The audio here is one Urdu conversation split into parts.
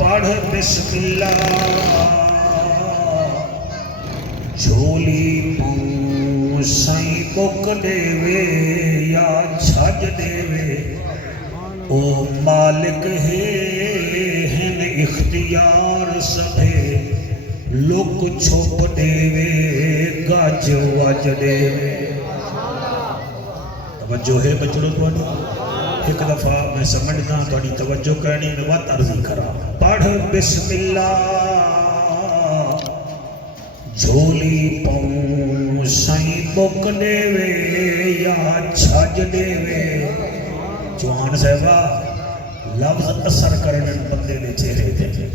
پڑھ بسم اللہ جھولی پاؤں سائیں بک دے وے یا چھج دے وے او مالک ہن اختیار سبھے لک چھپ دے وے گج وج دے وے توجہ ہے بچڑوں کو ایک دفعہ میں سمجھنا توڑی توجہ کرنی میں بات عرضی کرا پڑھ بسم اللہ جھولی پاؤں سائیں بک دے وے یا چھج دے وے جوان صاحبہ لفظ اثر کرنے بندے نے چہرے تھے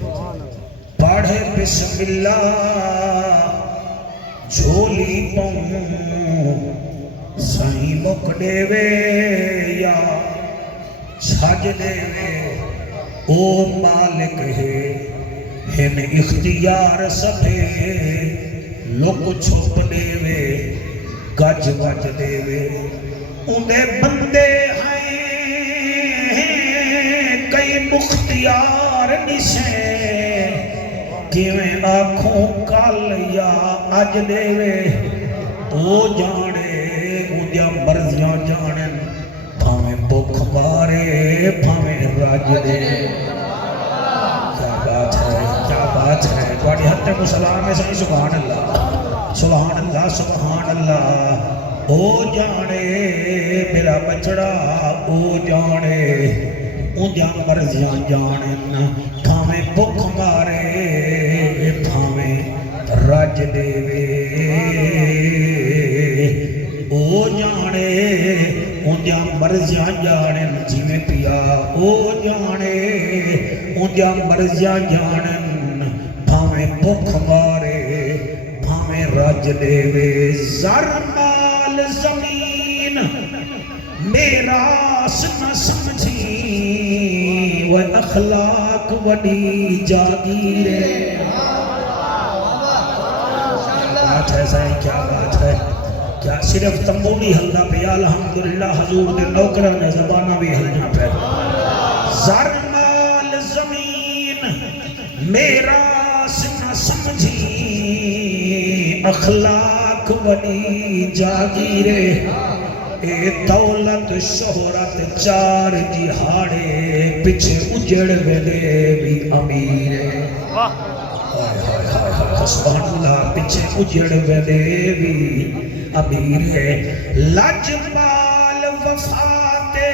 پڑھ بسم اللہ جھولی پاؤں سائیں بک دے وے یا چھج دے وے او مالک ہے ہن اختیار سبھے لک چھپ دے وے گج وج دے وے انہیں بندے ہیں کئی مختیار نشیں کیویں آنکھوں کل یا اج دے وے او جانے اندیا مرضیاں جانن بھاویں بکھ مارے بھاویں راج دے کیا بات ہے تواڈی ہتھ کو سلام ہے سائیں سبحان اللہ سبحان اللہ سبحان اللہ او جانے میرا بچڑا او جانے اندیا مرضیاں جانن بھاویں بکھ مارے بھاویں راج دے او جانے اندیا مرضیاں جانن جیویں پیا او جانے اندیا مرضیاں جانن بھاویں بکھ مارے بھاویں راج دے وے زر مال زمین میراث نہ سمجھی وہ اخلاق وڈی جاگیر بات ہے سائیں کیا بات ہے کیا صرف تنبوری ہلدا پہ الحمدللہ حضور دے نوکران زبانہ بھی ہلنا پہ زر مال زمین میراث نہ سمجھی اخلاق بڑی جاگیرے اے دولت شہرت چار جہاڑے پچھے اجڑ ویلے بھی امیرے سبحان اللہ پچھے اجڑ ویلے بھی امیر ہے لجپال وفاتے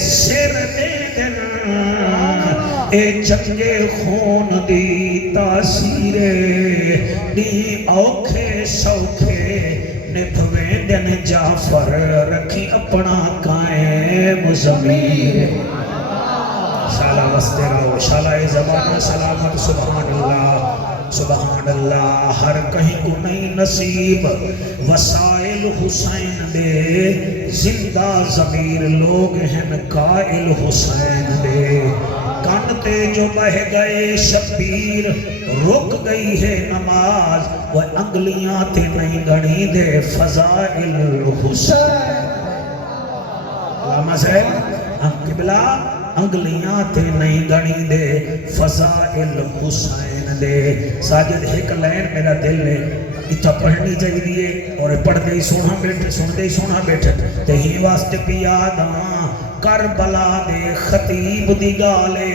سر دے دن اے چنگے خون دی تاثیر دی اوکھے سوکھے نبھویں دن جعفر رکھی اپنا قائم ضمیر شالہ وستے رہو شالہ زبان سلامت سبحان اللہ سبحان اللہ ہر کہیں کو نہیں نصیب وسائل حسین دے زندہ ضمیر لوگ ہیں قائل حسین دے کانتے جو بہ گئے شبیر رک گئی ہے نماز وہ انگلیاں تے نہیں گنی دے فضائل حسین علامہ سے قبلہ انگلیاں تے نہیں گنی دے فضائل حسین دے ساجد ایک لائن میرا دل نے اتھا پڑھنی چاہیے دیئے اور پڑھ دے سونا بیٹھے سن دے سونا بیٹھے تے ہی واسطے پیاداں کربلا دے خطیب دی گالے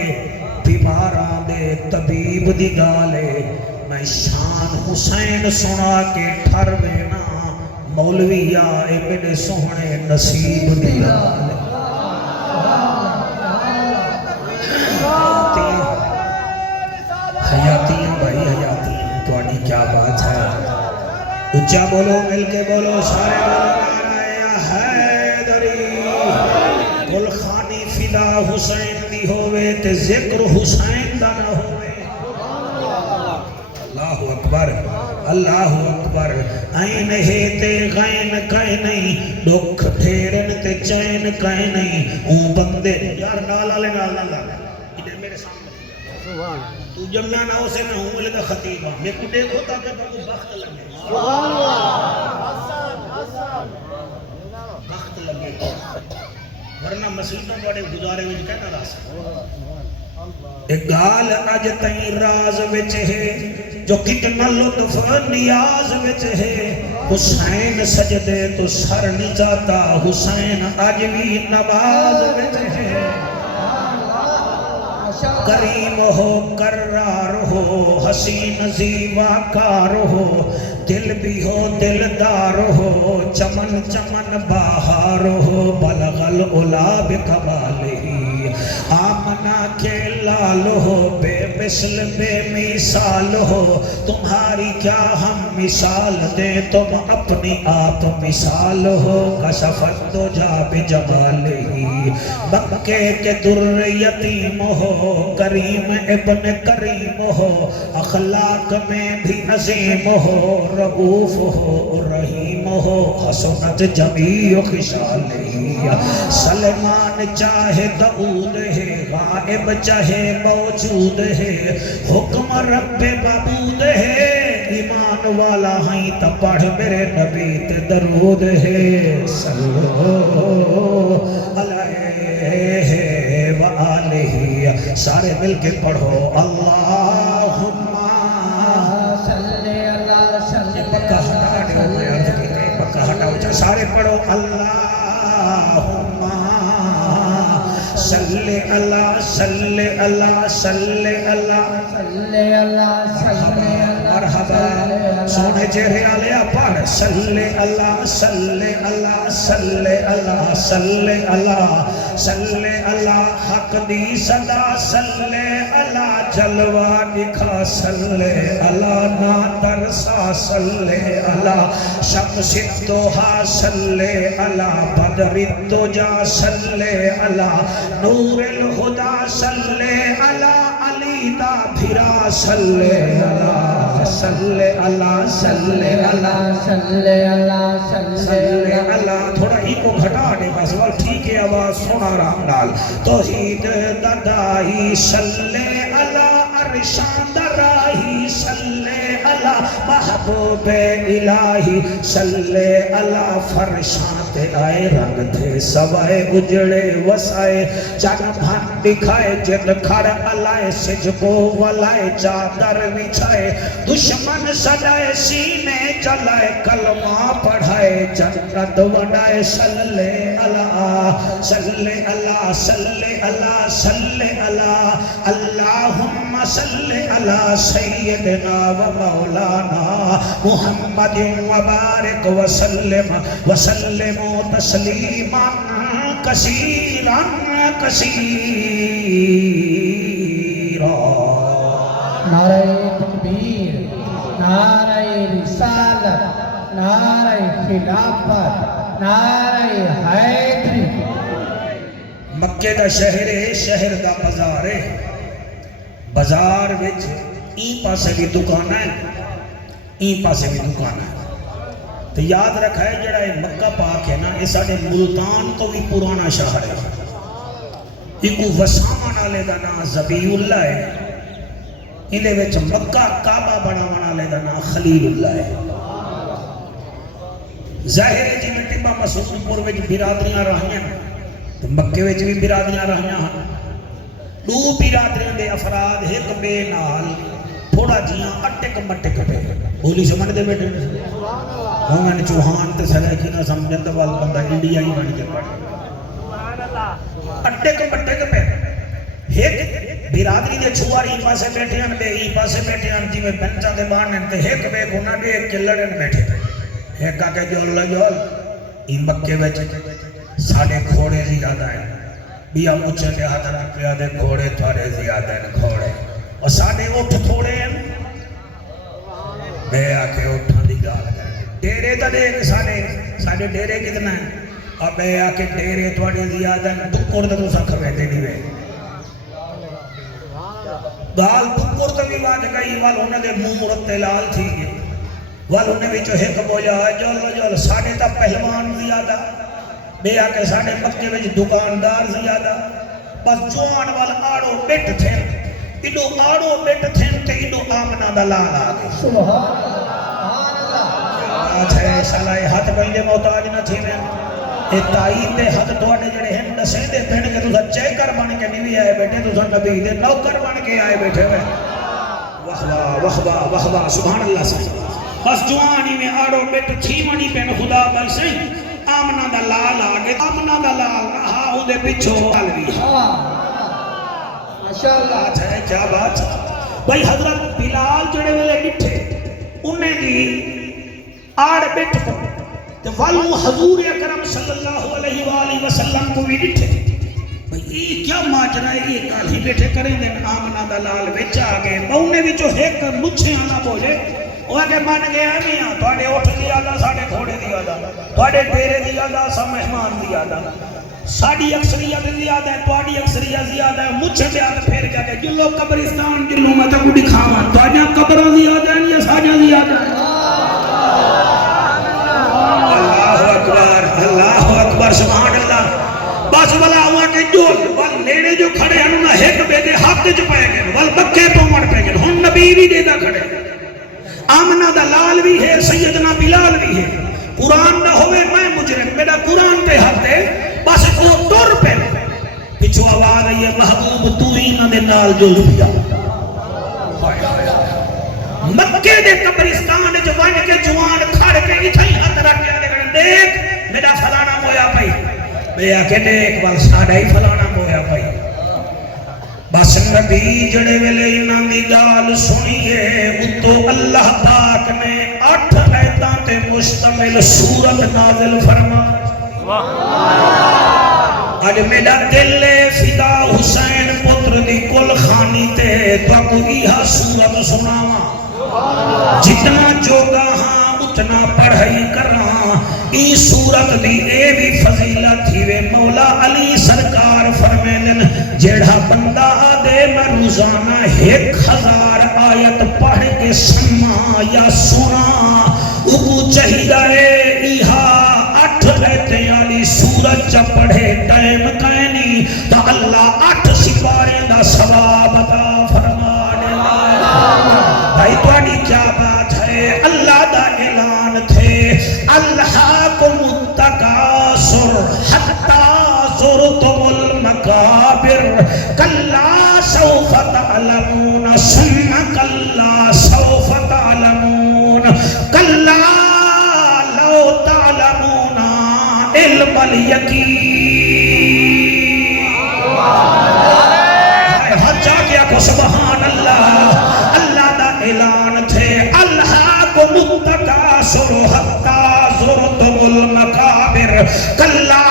بیماراں دے طبیب دی گالے میں شان حسین سنا کے ٹھر وینا مولویہ اے میرے سونے نصیب دی گالے حیاتیاں بھائی حیاتیاں توڑی کیا بات ہے اچھا بولو مل کے بولو سارے بولو نعرہ حیدری کل خانی فدا حسین دی ہوئے تے ذکر حسین دا نہ ہوئے اللہ اکبر اللہ اکبر این ہے تے غین کہیں نہیں دکھ ٹھیرن تے چین کہیں نہیں اون بندے یار نالا لے نالا لے ادھر میرے سامنے تو جمعہ نہ ہو سے میں ہوں لگا خطیبہ میں کو دیکھو تاکہ پر کو بخت لگے بخت لگے ورنہ مسیحوں بڑے گزارے ہوئے کہنا رہا سکتا ایک گال اج تئی راز وچ ہے جو کتنا لطف نیاز وچ ہے حسین سجدے تو سر نہیں جاتا حسین اج بھی نواز وچ ہے کریم ہو کرار ہو حسین زیوا کار ہو دل بھی ہو دلدار ہو چمن چمن بہار ہو بلغ العلا بکمالہ آمنہ کے لال ہو بے مثل بے مثال ہو تمہاری کیا ہم مثال دیں تم اپنی آپ مثال ہو کشفت دجا بجمالہ مکے کے در یتیم ہو کریم ابن کریم ہو اخلاق میں بھی عظیم ہو رؤوف ہو رحیم ہو حسنت جمیع خصالہ سلیمان چاہے داؤد ہے غائب چاہے موجود ہے حکم رب معبود ہے ایمان والا ہیں تا پڑھ میرے نبی تے درود ہے صلو علیہ وآلہ سارے مل کے پڑھو اللہم پکا ہٹا دیو میں عرض کیتے پکا ہٹاؤ سارے پڑھو اللہم صلی اللہ صلی اللہ صلی اللہ صلی اللہ صلی اللہ مرحبا سونے چہرے آلیا پڑھ صلی اللہ صلی اللہ صلی اللہ صلی اللہ صلی اللہ حق دی صدا صلی اللہ جلوہ دکھا صلی اللہ نا ترسا صلی اللہ شمس الضحیٰ صلی اللہ بدر الدجا صلی اللہ نور الہدا صلی اللہ علی دا بھرا صلی اللہ صلی اللہ صلی اللہ صلی اللہ صلی اللہ تھوڑا ہی کو گھٹا دے بس وہ ٹھیک ہے آواز سونا رام ڈال توحید ددائی صلی اللہ ارشاد راہی صلی اللہ محبوب الہی صلی اللہ فرشاں تے آئے رنگ تھے سوائے اجڑے وسائے چانا بھان دکھائے جن کھڑ علائے سجبو والائے چادر بچھائے دشمن سجائے سینے جلائے کلمہ پڑھائے جنت ونائے صلی اللہ صلی اللہ صلی اللہ صلی اللہ اللہم صلی اللہ سیدنا و مولانا محمد وبارک وسلم وسلم تسلیما کثیرا کثیرا نعرہ تکبیر نعرہ رسالت نعرہ خلافت نعرہ حیدری مکے دا شہر ہے شہر دا بازار ہے بازار وچ این پاسے بھی دکان ہے این پاسے بھی دکان ہے تو یاد رکھا ہے جڑا یہ مکہ پاک ہے نا یہ ساڑھے ملتان کو بھی پرانا شہر ہے یہ کو وسامان آلے دا نا زبی اللہ ہے انہیں وچ مکہ کعبہ بناوانا آلے دا نا خلیل اللہ ہے ظاہر ہے جی میں ٹبا مسعود پور وچ برادریاں رہیاں تو مکے وچ بھی برادریاں رہیاں ہیں دو برادریاں دے افراد ایک بے نال تھوڑا جیاں اٹک مٹک پہ بولی سمجھ دے بیٹے ہوں میں نے چوہان تے سلیکی نہ سمجھن تو وال بندہ انڈیا ہی بن کے پڑھ اٹک مٹک پہ ایک برادری دے چھوار ہی پاسے بیٹھے ہیں بے ہی پاسے بیٹھے ہیں جی میں بنچہ دے بانے تے ایک بے گناہ بھی ایک کلڑن بیٹھے ایک کہا کہ جول جول این مکے بیچے ساڑھے کھوڑے زیادہ ہیں بیا مجھے کے حضران پہ دے کھوڑے تھوڑے زیادہ ہیں کھوڑے اور ساڑھے اٹھ تھوڑے ہیں بے آکے اٹھا دی گال کریں ڈیرے تا دیکھ ساڑھے ڈیرے کتنا ہے اور بے آکے ڈیرے تھوڑے زیادہ ہیں دکھر تو سکھ بیٹھے نہیں بے گال دکھر تو بھی بات کئی وال انہیں دے منہ مرتے لال تھی گئے وال انہیں بھی جو ایک بوجھا ہے جول ساڑھے تا پہلوان زیادہ بے آکے ساڑھے مکے میں دکاندار زیادہ بس جوان وال آڑو بیٹھ تھے انو آڑو بیٹھ تھے تے انو آمنہ دلال آگے سبحان اللہ آج ہے سالہ ہاتھ بہنے محتاج نہ تھی میں اے تائید دے حد تواڈے جڑے ہیں دسے دے پہن کے تساں چیکر بن کے نہیں بھی آئے بیٹھے تساں نبی دے نوکر بن کے آئے بیٹھے ہوئے واہ واہ واہ واہ واہ واہ سبحان اللہ سے بس جوانی میں آڑو بیٹ تھی منی پین خدا بل سے آمنہ دا لال آگے آمنہ دا لال رہا ہوں دے پچھو علوی ماشاءاللہ بات ہے کیا بات بھائی حضرت بلال جڑے والے ڈٹھے انہیں دی آڑ بیٹ کو تو والو حضور اکرم صلی اللہ علیہ وآلہ وسلم کو بھی ڈٹھے بھئی یہ کیا ماجرہ ہے یہ کال ہی بیٹھے کریں دیں آمنہ دلال بیچ آگے بہنے بھی جو ایک مجھے آنا بولے وہ ہے کہ مان گیا میاں توڑے اٹھ دیا دا ساڑھے کھوڑے دیا دا توڑے ڈیرے دیا دا سا مہمان دیا دا ساڑھی اکثریت زیادہ ہے توڑی اکثریت زیادہ ہے مجھے زیادہ پھر کیا کہ جلو قبرستان جلو میں تک دکھاوا توڑیاں قبروں زیادہ ہیں یا ساڑھیاں زیادہ ہیں اللہ اکبر سبحان اللہ بس والا ہوا کہ جو لینے جو کھڑے ہیں انہوں نے ایک بے دے حق جو پائے گئے وال بکے تو مڑ پہ گئے ہم نبی بھی دے دا کھڑے آمنہ دا لال بھی ہے سیدنا بلال بھی ہے قرآن نہ ہوئے میں مجرم میرا قرآن پہ حق دے بس وہ دور پہ پچھو آواز ہے یہ محبوب تو ہی نہ دے نال جو لبیا مکے دے قبرستان جو بن کے جوان کھڑ کے اتھائی ہاتھ رکھ کے دیکھ میرا فلانا مویا پائی میں آکے دیکھ بال ساڑھا ہی فلانا مویا پائی بس نبی جڑے ویلے انہاں دی گال سنیے اتو اللہ پاک نے 8 آیتاں تے مشتمل سورت نازل فرما آج میرا دل فدا حسین پتر دی کل خانی تے تو کو ایہا سورت سناوا جتنا جوگا ہاں اتنا پڑھائی کر رہا ای سورت دی اے بھی فضیلت تھی وے مولا علی سرکار فرمیدن جیڑا بندہ دے میں روزانہ 1000 آیت پڑھ کے سما یا سنا اگو چاہیے ایہا 8 رہتے والی سورت چا پڑھے ٹائم کائنی تا اللہ 8 سپارے دا ثواب عطا فرمانے بھائی توانی کیا بات ہے اللہ دا اعلان تھے الہاکم التکاثر حتی زرتم المقابر کلا سوف تعلمون ثم کلا سوف تعلمون کلا لو تعلمون علم الیقین ہر جا گیا کو سبحان اللہ اللہ دا اعلان تھے الہاکم التکاثر حتی زرتم المقابر کلا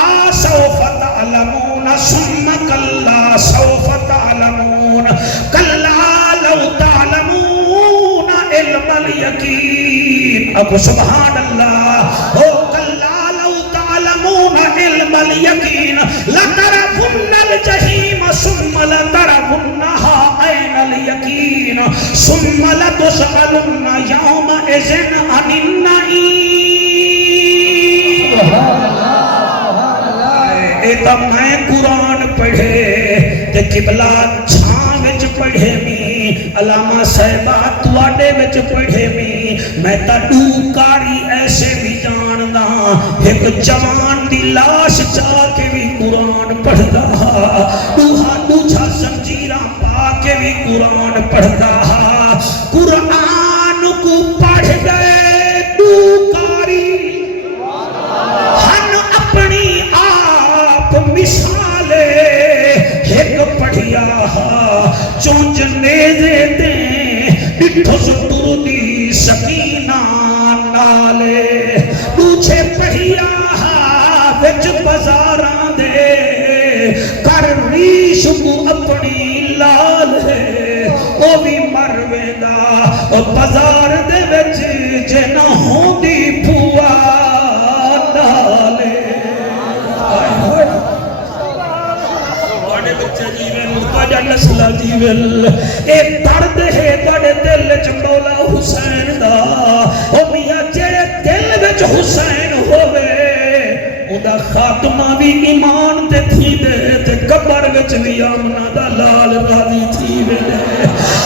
سوف تعلمون ثم کلا سوف تعلمون کلا لو تعلمون علم الیقین اب سبحان اللہ او کلا لو تعلمون علم الیقین لترون الجحیم ثم لترونها عین الیقین ثم لتسألن یومئذ عن النعیم ایتا میں قرآن پڑھے تے قبلہ چھاں وچ پڑھے می علامہ صاحبہ تواڈے وچ پڑھے می میں تا ڈوکاری ایسے بھی جاندا ایک جوان دی لاش چا کے بھی قرآن پڑھدا دوجھا زنجیراں پا کے بھی قرآن پڑھدا قرآن کو پڑھ گئے ڈوکاری ہن اپنی آپ مثالے ایک پڑھیا چونچ نیزے دیں ڈٹھو سٹر دی سکینہ نالے دوچھے پڑھیا وچ بزاراں دے کر ریش کو اپنی لال ہے او بھی مروے دا بازار دے وچ جے نہ ہوندی پھوا نالے بڑے بچے جیون تاجا نسلہ جیون اے درد ہے بڑے دل وچ مولا حسین دا او میاں جڑے دل وچ حسین ہووے اوندا خاتمہ بھی ایمان تے تھی دے تے قبر وچ بھی آمنہ دا لال راضی تھی وے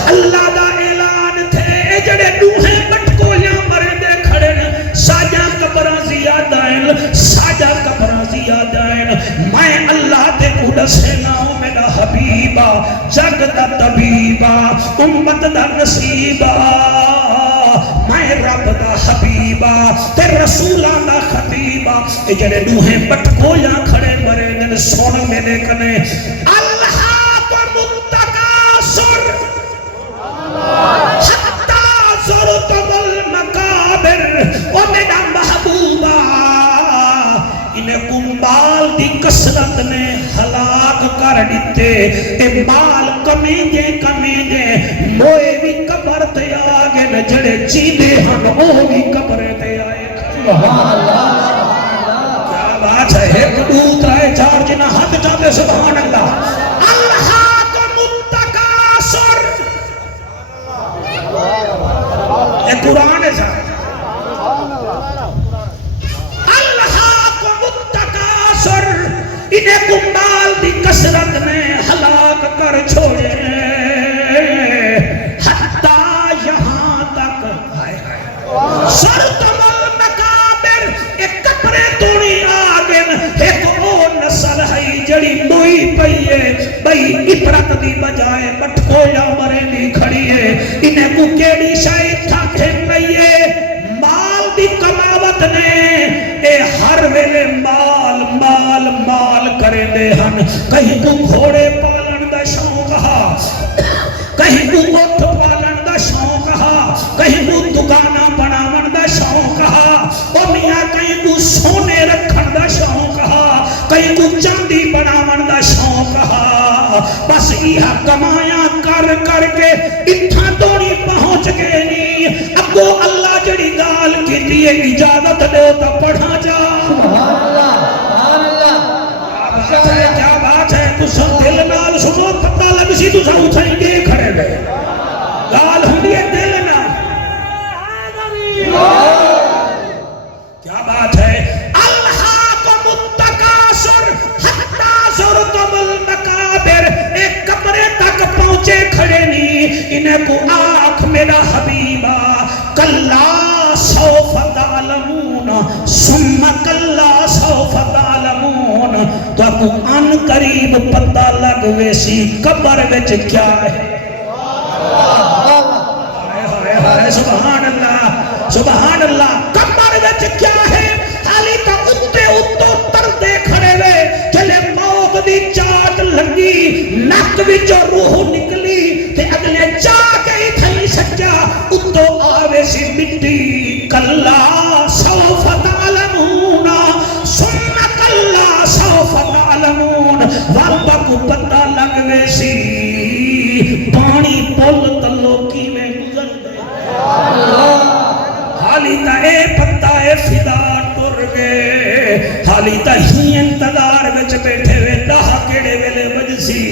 اللہ دا اعلان تھے جڑے دوہے بٹکولیاں مرے دے کھڑے ساجا قبراں زیادہ ہیں ساجا قبراں زیادہ حبیبا جگ دا طبیبا امت دا نصیبا میں رب دا حبیبا تے رسولاں دا خطیبا اے جڑے دوہیں بٹکویاں کھڑے مرے جن سن میرے کنے اللہ کو متکاسر حتی زرتم المقابر او میرا محبوبہ انہیں کمبال دی کسرت نے ہلاک کر دیتے اے مال کمیں دے موئے بھی قبر تے آگے نہ جڑے چیدے ہن او بھی قبر تے آئے سبحان اللہ کیا بات ہے ایک دوت رائے چار جنہ حد جاتے سبحان اللہ اللہ کا متکاسر اے قرآن ہے ساتھ انہیں کمبال دی کسرت نے ہلاک کر چھوڑے حتیٰ یہاں تک سرتم المقابر ایک کپڑے توڑی آگن ایک او نسل ہے جڑی موئی پئیے بھئی عبرت دی بجائے بٹھویا مرے دی کھڑی ہے انہیں کو کیڑی شاید تھا کھیں پئیے مال دی کماوت نے اے ہر ویلے مال مال مال کرے دے ہن کہیں تو گھوڑے پالن دا شوق ہا کہیں تو اٹھ پالن دا شوق ہا کہیں تو دکانہ بناون دا شوق ہا او میاں کہیں تو سونے رکھن دا شوق ہا کہیں تو چاندی بناون دا شوق ہا بس یہ کمایا کر کر کے اتھا توڑی پہنچ گئے نہیں اب وہ اللہ جڑی گال کی دیئے اجازت دے تو پڑھا جا سبحان اللہ کیا بات ہے تُسا دل نال سنو پتہ لگ سی تُسا اٹھائیں گے کھڑے گئے گال ہم دیئے دل نال کیا بات ہے اللہ کو متکاسر حتی زرتم المقابر ایک قبرے تک پہنچے کھڑے نہیں انہیں کو آنکھ میرا حبیبہ کلا سوف تعلمون ثم کلا سوف تعلمون تو اکو ان قریب پتہ لگ ویسی قبر وچ کیا ہے سبحان اللہ سبحان اللہ قبر وچ کیا ہے حالی تا اتے اتو تردے کھڑے وے چلے موت دی چاٹ لگی نک وچ روح نکلی تے اگلے چا کے تھئی سجا اتو آوے سی مٹی کلا سوف تعلمون ثم کلا سوف تعلمون رب کو پتہ لگوے سی پانی پل تلو کی میں گزر دے حالی تا اے پتہ اے فدا ٹر گئے حالی تا ہی انتظار وچ بیٹھے وے دہا کیڑے ویلے وجسی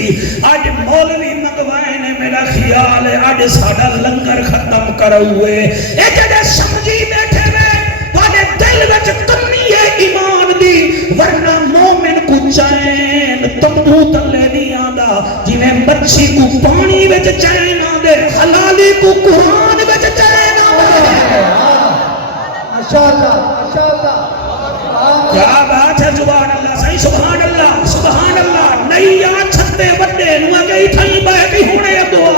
آج مولوی منگوائے نے میرا خیال ہے آج ساڑا لنگر ختم کروئے اے جڑے سمجھی بیٹھے وے پانے دل وچ کمی ہے ایمان دی ورنہ مومن کو چین تمبو تلے دی آندا جنہیں مچھی کو پانی وچ چین آندے حلالی کو قرآن وچ چین آندے ماشاءاللہ کیا بات ہے سبحان اللہ صحیح سبحان اللہ نہیں یا چھتے بڑے نوہ گئی تھائی بہ گئی ہونے دعا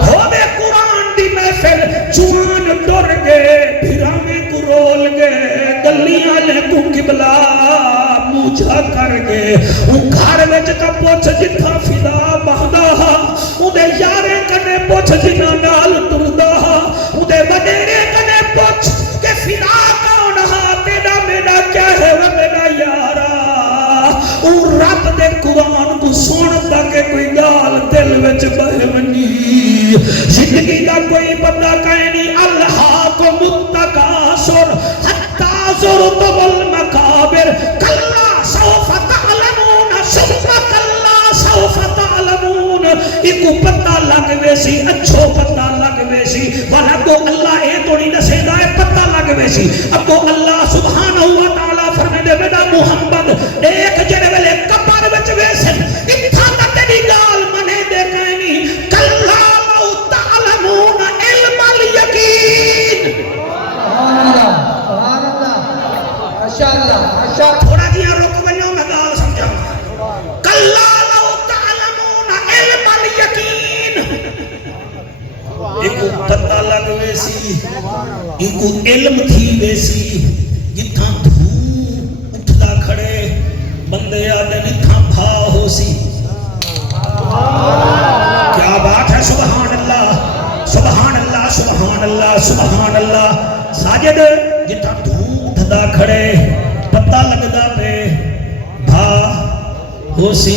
ہو دے قرآن دی محفل جوان ڈر گئے بھیرانے کو رول گئے گلیاں لے تو قبلہ موجھا کر گئے ان گھر وچ کا پوچھ جتھا فدا بہدا ان دے یارے کنے پوچھ جنہ نال تردہ ان دے وڈیرے کنے پوچھ کہ فدا کون ہا تیرا میرا کیا ہے وہ میرا یارا ان رب دے قرآن کو سنتا کہ کوئی گال دل وچ بہ منی زندگی کا کوئی بندہ کہے نہیں اللہ کو متکاسر حتی زرتم المقابر کلا سوف تعلمون ثم کلا سوف تعلمون ایکو پتہ لگ ویسی اچھو پتہ لگ ویسی والا کو اللہ اے تو نہیں دسے گا پتہ لگ ویسی اب تو اللہ سبحانہ و تعالیٰ فرمے دے بیٹا محمد ایک جڑے ویلے کپار وچ ویسے اتھا تیری گال منے دے کہنی کلا لو تعلمون علم الیقین سبحان اللہ ماشاءاللہ تھوڑا جیا رک بنیو میں گال سمجھا کلا لو تعلمون ایک پتہ لگ ویسی ایک علم تھی ویسی جتھاں دھوم اٹھدا کھڑے بندے آدھے نتھاں بھا ہو سی کیا بات ہے سبحان اللہ سبحان اللہ سبحان اللہ سبحان اللہ ساجد جتھاں دھوم اٹھدا کھڑے پتہ لگدا پہ بھا ہو سی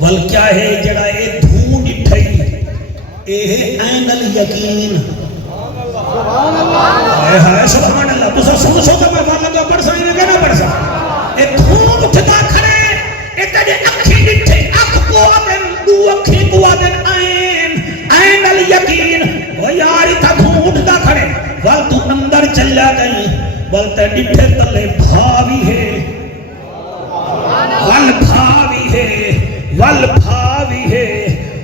ول کیا ہے جڑا اے دھوم ڈٹھئی اے عین الیقین ہائے سبحان اللہ تو سن سو تے میں گل لگا پڑھ سکے نہ کہنا پڑھ سکے اے دھوم اٹھدا کھڑے اے تے اکھی ڈٹھے اکھ کو آدن دو اکھی کو آدن عین الیقین او یار تھا دھوم اٹھدا کھڑے ول تو اندر چلا گئی ول تے ڈٹھے تلے بھاوی ہے ول بھاوی ہے ول بھاوی ہے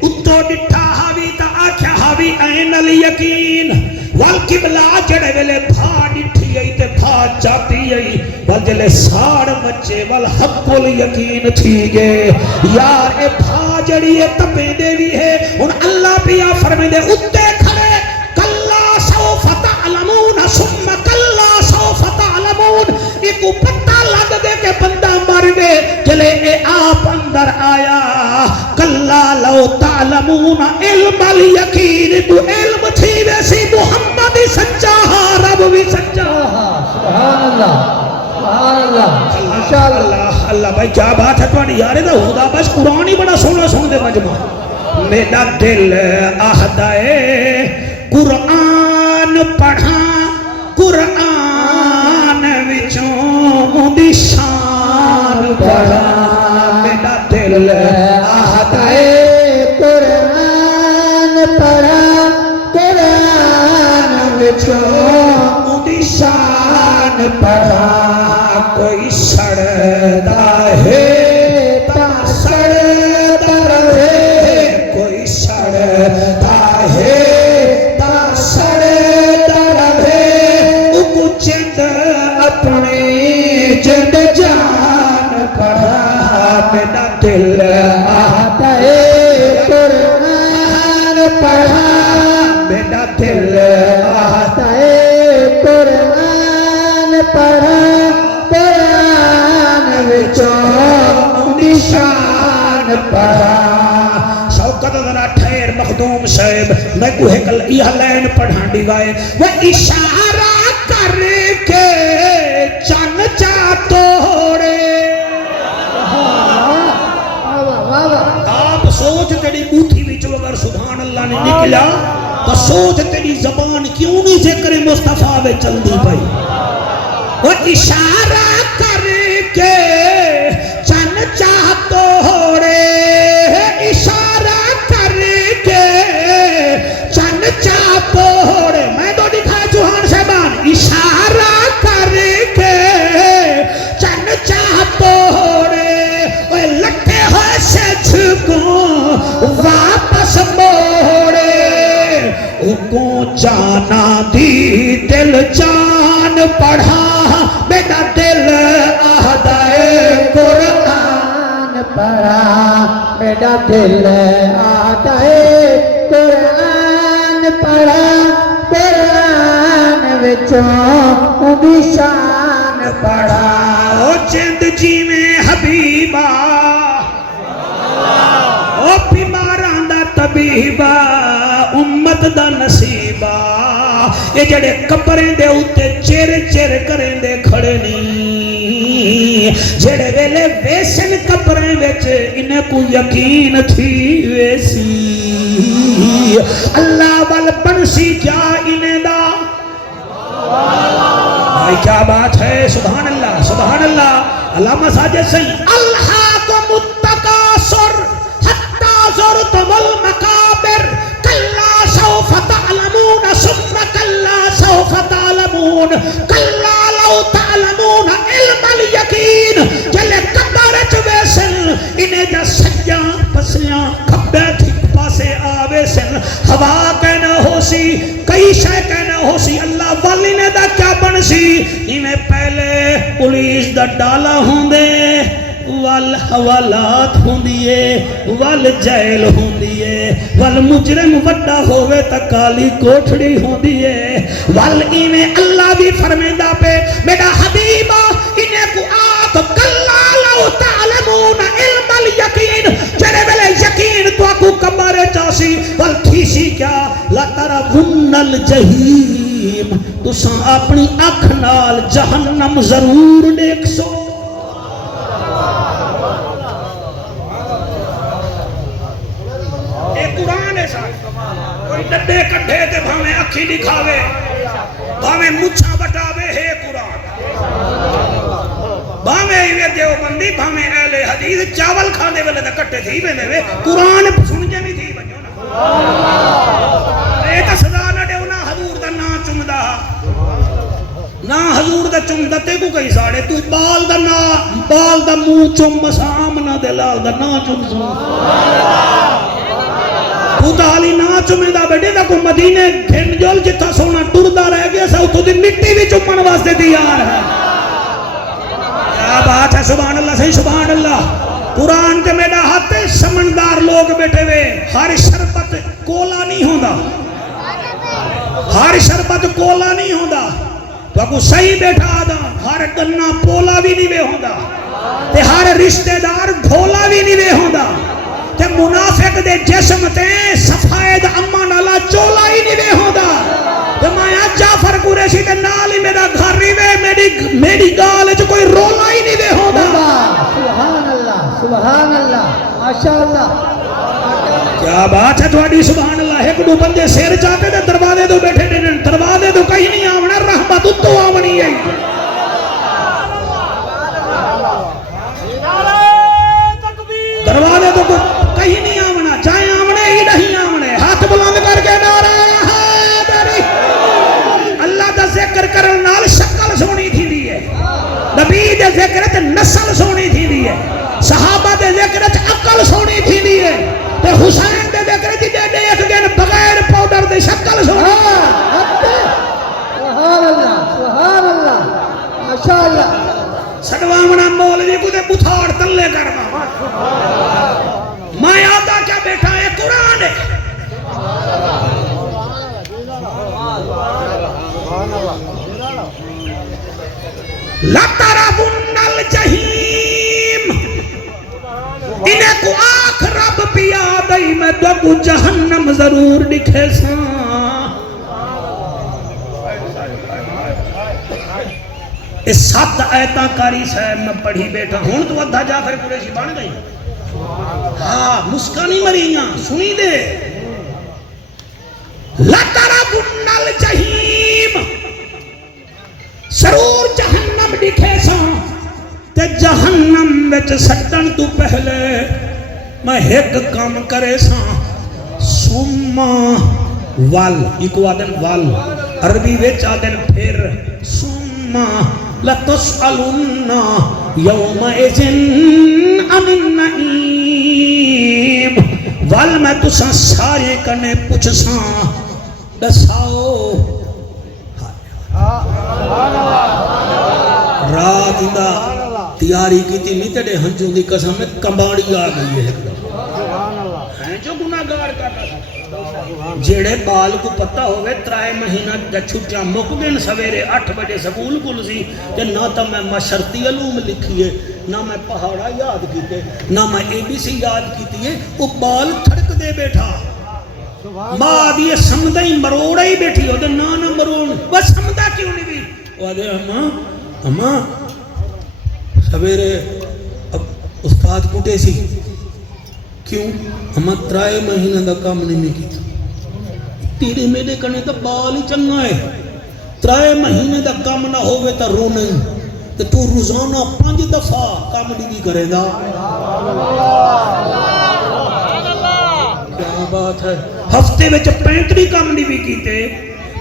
اتو ڈٹھا حاوی تا آکھیا حاوی عین الیقین ول قبلہ جڑے ویلے بھا ڈٹھی ای تے بھا چاتی ای ول جلے ساڑ مچے ول حق الیقین تھی گئے یار اے بھا جڑی اے تپے دیوی ہے ان اللہ پیا فرمے دے اتے کھڑے کلا سوف تعلمون ثم کلا سوف تعلمون ایک پتہ لگ دے کہ بندہ مر گئے جلے اے آپ اندر آیا کلا لو تعلمون علم الیقین تو علم تھی ویسی محمد سچا رب بھی سچا سبحان اللہ سبحان اللہ ماشاءاللہ اللہ اللہ بھائی کیا بات ہے تمہاری یار دا خدا بس قرآن ہی بڑا سونا سن دے مجمع میرا دل آہدہ قرآن پڑھا قرآن وچوں دی شان پڑھا میرا دل آہدہ قرآن پڑھا قرآن وچوں دی شان پڑھا کوئی سڑدا ہے تا سڑدا رہے کوئی سڑدا ہے تا سڑدا رہے اکو چند اپنی جد جان پڑھا میرا دل آتا ہے قرآن پڑھا میرا دل آتا ہے قرآن پڑھا قرآن وچوں نشان پڑھا شوکت ذرا ٹھہر مخدوم صاحب میں کوئی کل یہ لین پڑھان دی گائے وہ اشارہ کر کے چن چا توڑے آپ سوچ تیری بوتھی وچوں اگر سبحان اللہ نے نکلا تو سوچ تیری زبان کیوں نہیں ذکر مصطفیٰ میں چل دی بھائی وہ اشارہ کر کے چن چا توڑے اشارہ کر کے چن چا توڑے میں تو دکھایا چوہان صاحبان اشارہ کر کے چن چا توڑے وہ لٹے ہوئے سے جھکوں واپس موڑے کو جانا دی دل جان پڑھا میرا دل آہدہ قرآن پڑھا میرا دل آہدہ قرآن پڑھا قرآن وچوں نشان پڑھا او چند جی میں حبیبہ او بیماراں دا طبیبہ امت دا نصیبہ یہ جڑے کپریں دے اتے چیر چیر کریں دے کھڑے نہیں جڑے ویلے ویسن کپریں ویچ انہیں کو یقین تھی ویسی اللہ وال بنسی کیا انہیں دا بھائی کیا بات ہے سبحان اللہ علامہ ساجد سے اللہ کو متقاصر حتی زرتم المقابر کلا سوف تعلمون ثم کلا سوف تعلمون کلا لو تعلمون علم الیقین جلے قبرت ویسن انہیں جا سجاں پسیاں کھبے تھی پاسے آوے سن ہوا کہنا ہو سی کئی شے کہنا ہو سی اللہ والی نے دا کیا بن سی میں پہلے پولیس دا ڈالا ہوں دے ول حوالات ہوندیے ول جیل ہوندیے ول مجرم وڈا ہووے تا کالی کوٹھڑی ہوندیے ول ایویں اللہ بھی فرمیندہ پہ میرا حبیبہ انہیں کو آت کلا لو تعلمون علم الیقین جنہیں ملے یقین تو آکو کمارے چاسی ول تھیسی کیا لَتَرَوُنَّ الْجَحِيمَ تُساں اپنی اکھ نال جہنم ضرور دیکھ سو اے قرآن ہے ساتھ کوئی ڈڈے کٹھے تے بھامیں اکھی دکھاوے بھامیں مچھا بٹاوے ہے قرآن بھامیں ایوے دیو بندی بھامیں اہل حدیث چاول کھانے والے دا کٹے تھی بنے وے قرآن سنجے نہیں تھی بنیو اے تا سزا نہ دیو نا حضور دا نا چمدہ نا حضور دا چمدہ تے کو کئی ساڑے تو بال دا مو چم مسام نہ دے لال دا نا چم سو تو تالی نا چمدہ بیٹے دا کو مدینے گھن جول جتا سونا ٹردہ رہ گیا سا تو دی مٹی بھی چمن واسطے دیار ہے کیا بات ہے سبحان اللہ صحیح سبحان اللہ قرآن کے میرا ہاتھ سمندار لوگ بیٹھے ہوئے ہر شربت کولا نہیں ہوندہ ہر شربت کولا نہیں ہوندہ تو اکو صحیح بیٹھا آدھا ہر گنہ پولا بھی نہیں بے ہوندہ تے ہر رشتہ دار ڈھولا بھی نہیں بے ہوندہ تے منافق دے جسم تے صفائد امان اللہ چولا ہی نہیں بے ہوندہ تے مایا جعفر قریشی تے نالی میرا گھر ریوے میری گال جو کوئی رولا ہی نہیں بے ہوندہ سبحان اللہ ماشاءاللہ کیا بات ہے تھوڑی سبحان اللہ ایک دو بندے سیر چاہتے تھے دروازے دو بیٹھے دن دروازے دو کہیں نہیں آونا رحمت تو آونی ہے دروازے دو کہیں نہیں آونا چاہے آونے ہی نہیں آونے ہاتھ بلند کر کے نعرہ حیدری اللہ دا ذکر کرن نال شکل سونی تھی دی ہے نبی دے ذکر تے نسل سونی تھی دی ہے صحابہ دے ذکر تے عقل سونی تھی دی ہے تے حسین دے ذکر تے دیکھ دن بغیر پاؤڈر دے شکل سونی سبحان اللہ ماشاءاللہ سڑوامنا مولوی کو دے بتھاڑ تلے کرنا میں آدھا کیا بیٹھا ہے قرآن ہے لَتَرَوُنَّ الْجَحِيمَ انہیں کو آنکھ رب پیا دئی میں تو کو جہنم ضرور دکھے ساں اس 7 آیتاں کاری صاحب میں پڑھی بیٹھا ہوں تو ادھا جعفر قریشی بن گئی ہاں مسکانی مریاں سنی دے لَتَرَوُنَّ الْجَحِيمَ ضرور جہنم دکھے ساں تے جہنم وچ سٹن تو پہلے میں ایک کام کرے ساں سما وال ایکو آدن وال عربی وچ آدن پھر سما لَتُسْأَلُنَّ يَوْمَئِذٍ عَنِ النَّعِيمِ وال میں تساں سارے کنے پوچھ ساں دساؤ رات دا تیاری کی تھی نہیں تیرے ہنجوں دی قسم میں کمباڑی آ گئی ہے ہیں جو گناہگار کرتا تھا جیڑے بال کو پتہ ہوئے 3 مہینہ دا چھٹیاں مک گئے سویرے 8 بجے سکول کل سی کہ نہ تا میں مشرطی علوم لکھیے نہ میں پہاڑا یاد کیتے نہ میں ABC یاد کیتی ہے وہ بال تھڑک دے بیٹھا ماں دیئے سمدہ ہی مروڑا ہی بیٹھی ہو دے نانا مروڑ وہ سمدہ کیوں نہیں بھی وہ دے اماں سویرے استاد کٹے سی کیوں اماں 3 مہینہ دا کام نہیں کیتا تیرے میرے کنے تا بال ہی چنگا ہے 3 مہینے دا کام نہ ہوئے تا رو نہیں تو تو روزانہ 5 دفعہ کام نہیں کرے دا کیا بات ہے ہفتے وچ 35 کام نہیں بھی کیتے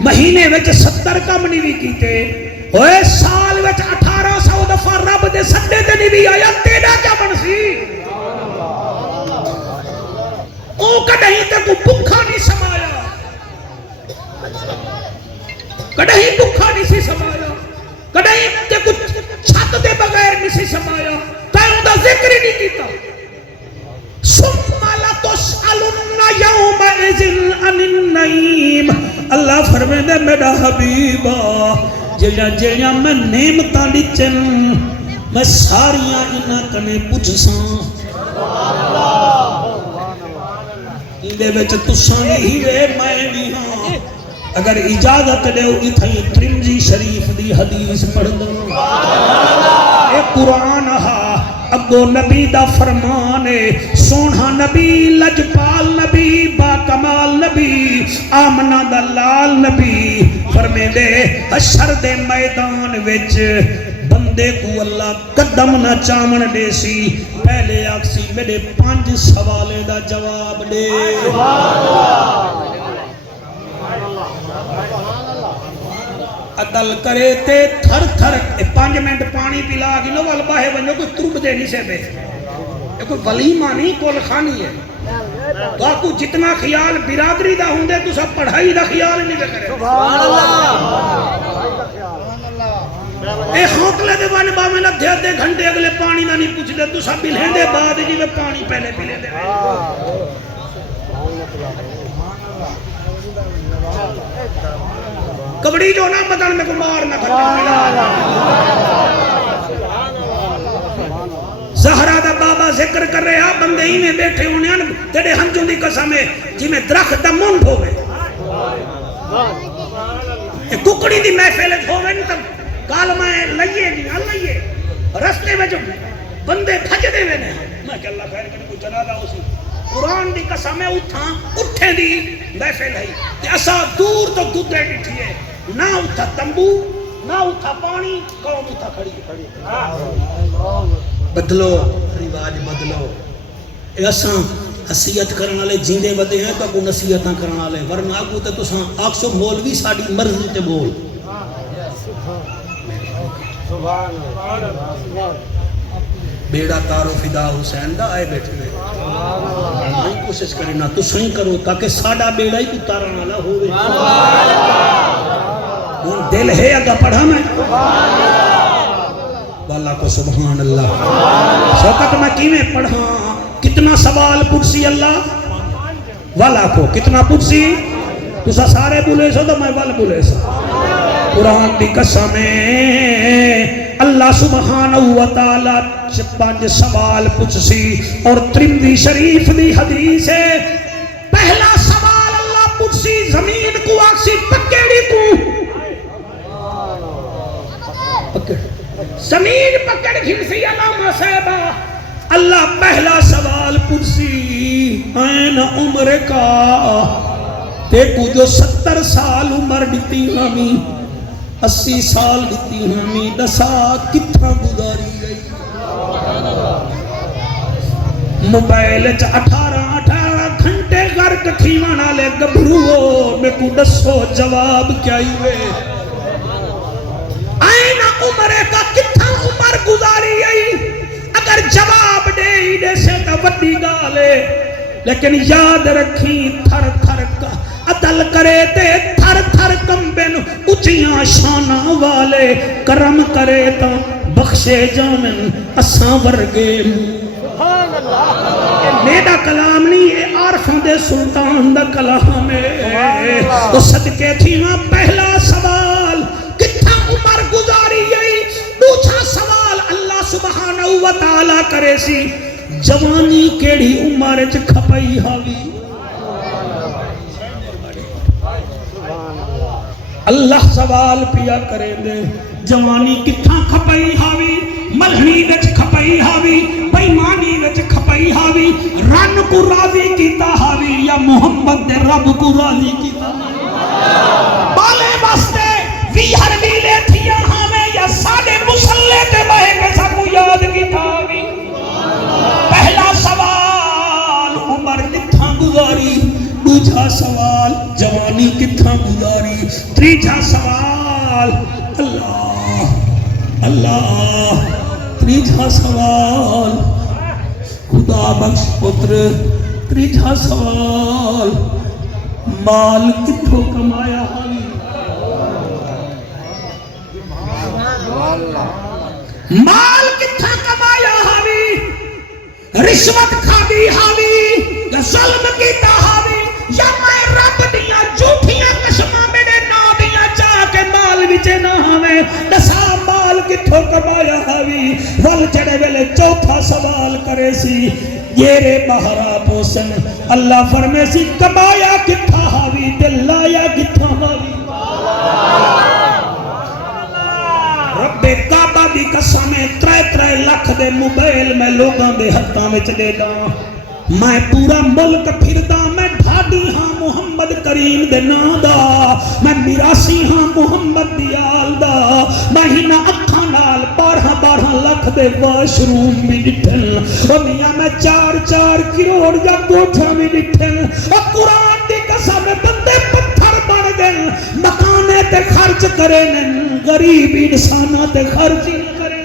مہینے وچ 70 کام نہیں بھی کیتے اوے سال وچ 1800 دفعہ رب دے سڈے تے نہیں بھی آیا تیرا کیا بن سی او کدہیں تے کو بھکھا نہیں سمایا کدہیں بھکھا نہیں سی سمایا کدہیں تے کچھ چھت دے بغیر نہیں سی سمایا تے اوندا ذکر ذکر ہی نہیں کیتا ثم لتسألن یومئذ عن النعیم اللہ فرمائے میرا حبیبا جڑیاں میں نعمتاں دتن میں ساریاں انہاں کنے پوچھساں اندے وچ تساں نہیں وے میں بھی ہاں اگر اجازت دے گی تھئی ترمذی شریف دی حدیث پڑھ دو اے قرآن ہا اگو نبی دا فرمان ہے سونا نبی لجپال نبی با کمال نبی آمنہ دا لال نبی فرمے دے حشر دے میدان وچ بندے کو اللہ قدم نہ چامن دے سی پہلے آکسی میرے 5 سوالے دا جواب دے عدل کرے تے تھر تھر 5 منٹ پانی پلا گی لو والبا ہے ونجو کوئی ترب دے نہیں سے بے یہ کوئی ولیمہ نہیں کول خانی ہے تو آپ کو جتنا خیال برادری دا ہوں دے تو سب پڑھائی دا خیال نہیں دے کرے سبحان اللہ اے خوکلے دے وانے باویں نہ دے گھنٹے اگلے پانی دا نہیں پوچھ دے تو سب بلہیں دے بعد جی میں پانی پہلے پلے دے کبڑی جو نہ بدن میں کو مار نہ کرنے زہرہ دا بابا ذکر کر رہے ہیں بندے ہی میں بیٹھے ہونے ہیں تیرے ہنجوں دی قسم ہے جی میں درخت دا منڈ ہوئے ککڑی دی محفل ہوئے نہیں تب کالمہ لئیے نہیں لئیے رستے میں جو بندے پھج دے ہوئے میں کہ اللہ خیر کرنے کو جنازہ اسی قرآن دی قسم ہے اٹھے دی محفل ہے کہ اسا دور تو دودھے ڈٹھی ہے نہ اٹھا تمبو نہ اٹھا پانی قوم اٹھا کھڑی بدلو رواج بدلو ایسا حسیت کرنا لے جیندے بدے ہیں تو کو نصیحتاں کرنا لے ورنہ کو تے تساں آکسو مولوی ساڑی مرضی تے بول بیڑا تارو فدا حسین دا آئے بیٹھے میں نہیں کوشش کرنا تو سہیں کرو تاکہ ساڑا بیڑا ہی اتارا نہ ہوئے دل ہے اگا پڑھا میں والا کو سبحان اللہ شوقت میں کیویں پڑھا کتنا سوال پوچھسی اللہ والا کو کتنا پوچھسی تو سارے بولے سو تو میں وال بولے سو قرآن دی قسم اللہ سبحانہ وتعالی 5 سوال پوچھسی اور ترمذی شریف دی حدیث ہے پہلا سوال اللہ پوچھسی زمین کو آکسی پکیڑی کو زمین پکڑ گھنسی علامہ صاحبہ اللہ پہلا سوال پوچھسی این عمر کا دیکھو جو 70 سال عمر دیتی ہمیں 80 سال دیتی ہمیں دسا کتھا گزاری گئی موبائل 18 گھنٹے غرق تھیوانا لے گبھرو میں کو دسو جواب کیا ہی وے این عمر کا کتھا عمر گزاری گئی اگر جواب دے ہی دے سے تا وڈی گالے لیکن یاد رکھی تھر تھر کا عدل کرے تے تھر تھر کمبن اچیاں شانہ والے کرم کرے تا بخشے جامن اساں ورگے میرا کلام نہیں ہے عارفوں دے سلطان دا کلام ہے تو صدقے تھی وہاں پہلا سوال کتھا عمر گزاری گئی دوسرا سوال اللہ سبحانہ وتعالی کرے سی جوانی کیڑی عمر چ کھپئی ہاوی اللہ سوال پیا کرے دے جوانی کتھاں کھپئی ہاوی ملہنی وچ کھپئی ہاوی بےمانی وچ کھپئی ہاوی رن کو راضی کیتا ہاوی یا محمد دے رب کو راضی کیتا بالے واسطے ویہر ویلے تھیا ہمیں یا ساڑے مسلے تے بہے کے سا کو یاد کیتا ہاوی پہلا سوال عمر کتھاں گزاری دوسرا سوال جوانی کتھاں گزاری تیسرا سوال اللہ تیسرا سوال خدا بخش پتر تیسرا سوال مال کتھوں کمایا مال کتھاں کمایا ہاوی رشوت کھادی حاوی یا ظلم کیتا حاوی یا میں رب دیاں جھوٹیاں قسماں میرے نام دیاں چاہ کے مال وچے نہ ہوے دسا مال کتھوں کمایا حاوی ول جڑے ویلے چوتھا سوال کرے سی یہ رے مہرا پوسن اللہ فرمے سی کمایا کتھا حاوی تے لایا کتھا حاوی رب کعبہ دی قسم 3 لاکھ دے موبائل میں لوگاں دے ہتھاں وچ دے دا میں پورا ملک پھردا میں ڈھاڈی ہاں محمد کریم دے نام دا میں میراسی ہاں محمد دی آل دا میں ہنا اکھاں نال 12 لاکھ دے واش روم میں ڈٹھن او میاں میں 4 کروڑ دا کوٹھا میں ڈٹھن او قرآن دی قسم بندے پتھر بن گئے مکانے تے خرچ کرے نن غریب انساناں تے خرچ نہ کرے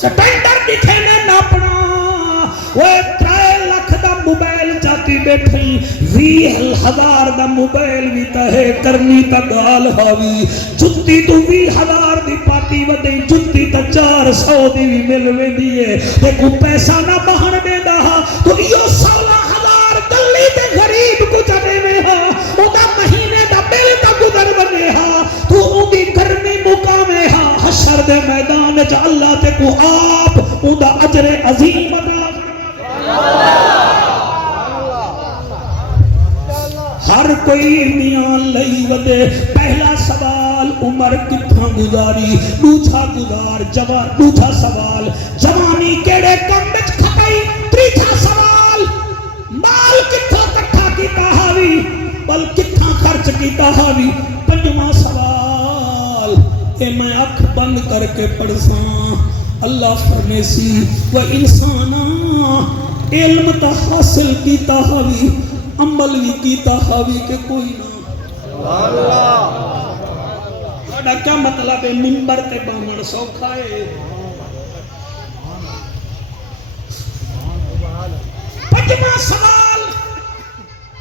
سٹینڈر دکھے نے ناپنا وہ 3 لاکھ دا موبائل چاہتی بیٹھیں 20,000 دا موبائل بھی تہے کرنی تا گال ہاوی جتی تو 20,000 دی پاٹی ودیں جتی تا 400 دی بھی ملوے دیئے دیکھو پیسہ نہ بہن دے دا تو یہ 16,000 گلی دے غریب کو جانے میں ہاں او دا مہینے دا بل تا گزر بنے ہاں تو او دی گرمی مقامے ہاں حشر دے میدان جا اللہ تے کو آپ او دا عجر عظیم ادا ہر کوئی میاں لئی ودے پہلا سوال عمر کتھاں گزاری دوسرا سوال جوانی کیڑے کم وچ کھپائی تیسرا سوال مال کتھاں کٹھا کیتا حاوی بل کتھاں خرچ کیتا حاوی پنجواں سوال اے میں اکھ بند کر کے پڑھساں اللہ فرمے سی وہ انسانا علم تا حاصل کیتا حاوی عمل بھی کیتا حاوی کہ کوئی نہ ساڈا کیا مطلب ہے منبر تے بہن سوکھا ہے پنجواں سوال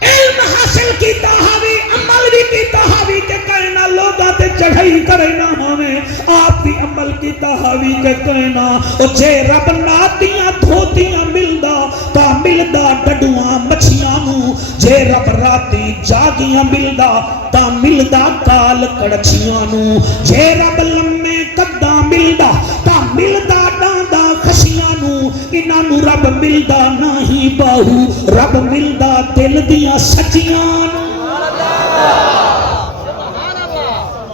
علم حاصل کیتا حاوی عمل بھی کیتا حاوی کہ کہنا لوگاں تے چڑھائی کرے نہ ہوئے آپ بھی عمل کیتا حاوی کہ کہنا او جے رب ناتیاں دھوتیاں ملدا تا ملدا ڈڈواں مچھیاں نو جے رب راتی جاگیاں ملدا تا ملدا کال کڑچیاں نو جے رب لمے قداں ملدا تا ملدا ڈاندا خشیاں نو انہاں نو رب ملدا نہیں باہو رب ملدا دل دیاں سچیاں نو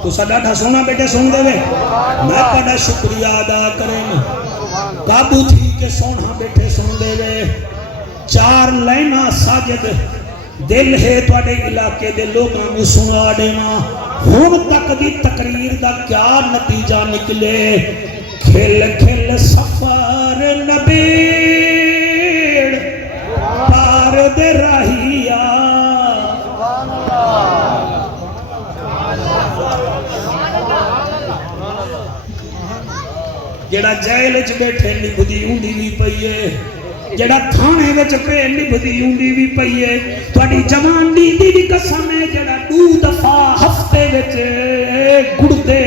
تو ساڈا سونا بیٹے سن دے میں تہاڈا شکریہ ادا کریں قابو تھی کہ سونا بیٹھے سن دے 4 لائناں ساجد دل ہے تواڈے علاقے دے لوگاں نوں سنا دیواں ہن تک دی تقریر دا کیا نتیجہ نکلے کھل کھل سفر نبیڑ پار دے راہیا جڑا جیل وچ بیٹھے نبھدی اونڈی بھی پئی ہے جڑا تھانے وچ پے نبھدی اونڈی بھی پئی ہے تہاڈی جوانی دی قسم ہے جڑا 2 دفعہ ہفتے وچ گڑدے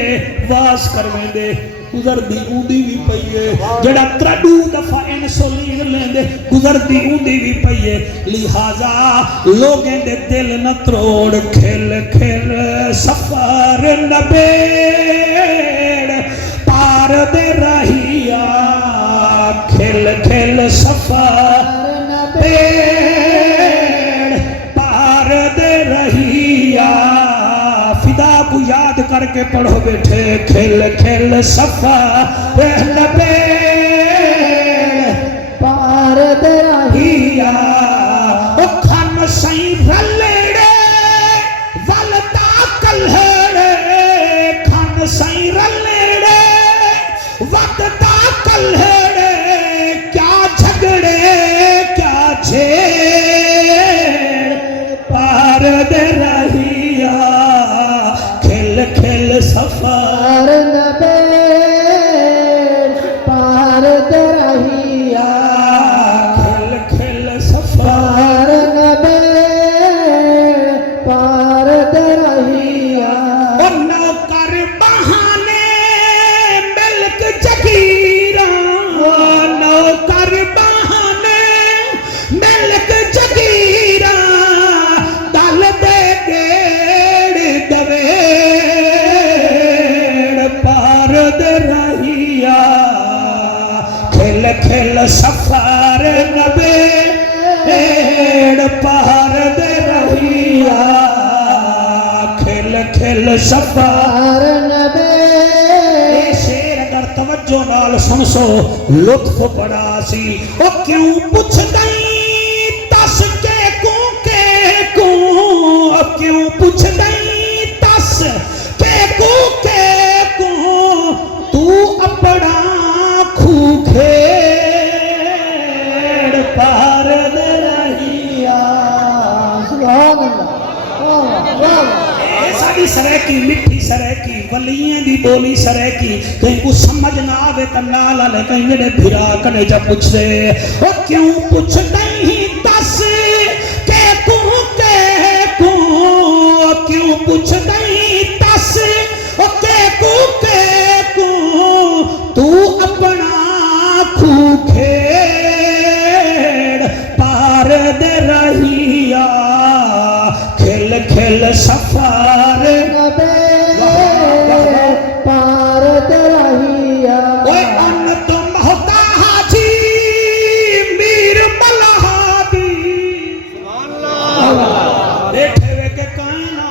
واس کرویندے گزردی اونڈی بھی پئی ہے جڑا 2 دفعہ انسولین لیندے گزردی اونڈی بھی پئی ہے لہذا لوگیں دے دل نہ تروڑ کھل کھل سفر نبیڑ پار دے رہیا کھل کھل سفر نبیڑ پار دے رہیا فدا کو یاد کر کے پڑھو بیٹھے کھل کھل سفر نبیڑ پار دے رہیا او کھن سائیں رلیڑے والتا کلہڑے کھن سائیں رلیڑے وقتا کلہڑے کیا جھگڑے کیا جھیڑ پار دے رہیا کھل کھل سفر نبیڑ پار دے رہیا کھل کھل سفر نبیڑ پار دے رہیا اور نوکر بہانے ملک سفار نبی اے شیر اگر توجہ نال سن سو لطف پڑا سی او کیوں پوچھ گئی تس کے کو کیوں پوچھ گئی تس کے کو تو اپنا کھو کھیڑ پار دے رہیا سبحان اللہ ساری سریکی مٹھی سریکی ولییں دی بولی سریکی کہیں کو سمجھ نہ آوے تا نالا لے کہیں میرے بھرا کنے جا پوچھ دے وہ کیوں پوچھ نہیں تس کہ کیوں پوچھ نہیں تس کہ تو اپنا کھو کھیڑ پار دے رہیا کھل کھل سفار پار درہیا اوے ان تو محتاجی میر ملہادی بیٹھے وے کے کائنا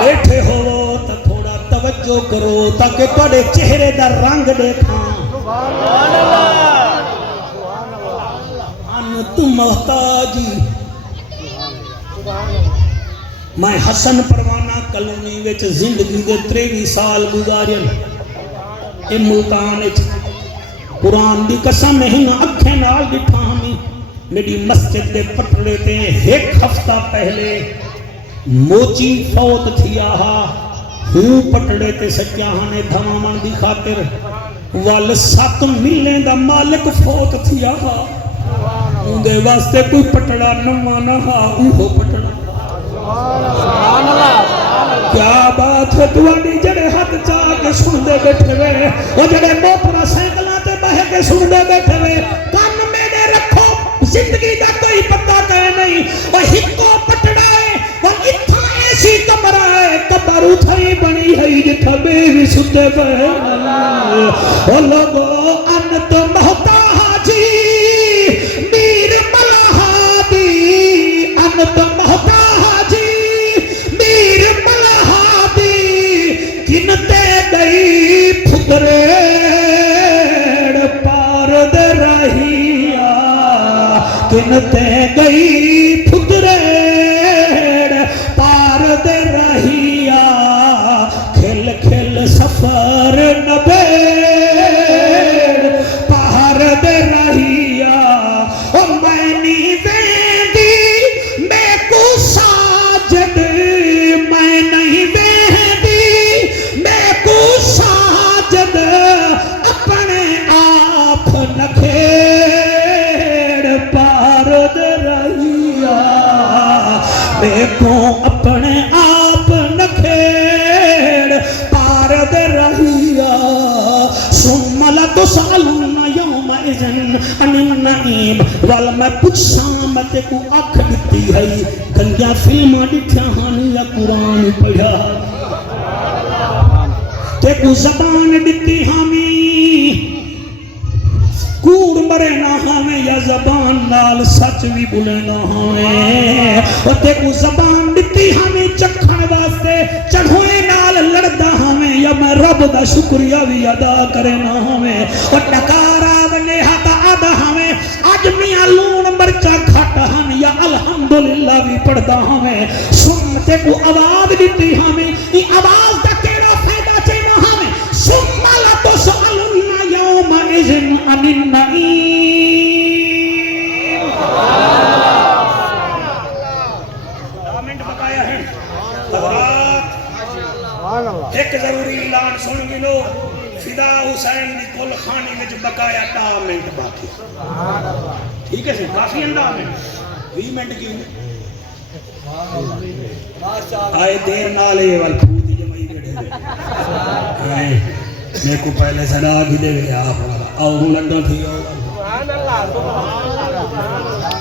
بیٹھے ہو تو تھوڑا توجہ کرو تاکہ توڑے چہرے دا رنگ دیکھاں ان تو محتاجی میں حسن پروانہ کلونی وچ زندگی دے 23 سال گزارن اے ملتان وچ قرآن دی قسم نہیں اکھیں نال ڈٹھا ہمیں میری مسجد دے پٹڑے تے ایک ہفتہ پہلے موچی فوت تھیا ہوں پٹڑے تے سچاہاں نے دھمامن دی خاطر وال 7 ملین دا مالک فوت تھیا اندے واسطے کوئی پٹڑا نمانا اوہو پٹڑا کیا بات ہے دوانی جڑے ہاتھ چاہ کے سن دے بیٹھے وے وہ جڑے موٹرا سینکلاتے بہے کے سن دے بیٹھے وے کان میرے رکھو زندگی دا کوئی پتہ کہے نہیں وہ ہکو پٹڑا ہے وہ اتھا ایسی کمرہ ہے کبر اتھائی بنی ہے جتھا بیوی ستے پہ وہ لوگو ان تو محتاجی میر ملہادی ان تو محتاجی کنتے گئی پھدریڑ پار دے رہیا کنتے گئی پھدریڑ پار دے رہیا کھل کھل سفر نبیڑ پار دے رہیا او میں نہیں ویندی میں کو ساجد میں نہیں ساجد اپنے آپ نکھیڑ پار دے رہیا دیکھو اپنے آپ نکھیڑ پار دے رہیا ثم لتسألن یومئذ عن النعیم والا میں پوچھاں میں تے کو آنکھ دتی ہے گنگیا فلماں ڈٹھیا ہانی یا قرآن پڑھا تے کو زبان دیتی ہمیں کوڑ مرے نہ ہمیں یا زبان نال سچ بھی بولے نہ ہمیں تے کو زبان دیتی ہمیں چکھن واسطے چڑھوئے نال لڑدا ہمیں یا میں رب دا شکریہ بھی ادا کرے نہ ہمیں ٹکارا بنے ہاتھا آدھا ہمیں آج میاں لون مرچا کھاٹا ہم یا الحمدللہ بھی پڑھدا ہمیں سنتے کو آواز دیتی ہمیں یہ آواز دا کیڑا فائدہ چاہیے ہمیں ثم لتسألن یومئذ عن النعیم منٹ بقایا ہے ایک ضروری اعلان سن گلو فدا حسین دی کل خانی وچ بقایا 2 منٹ باقی ٹھیک ہے کافی انداز میں 20 منٹ کیوں آئے دیر نالے وال پھوتی جمعی بیٹھے میں کو پہلے صدا بھی دے گئے آپ آؤ ہوں لڑنا تھی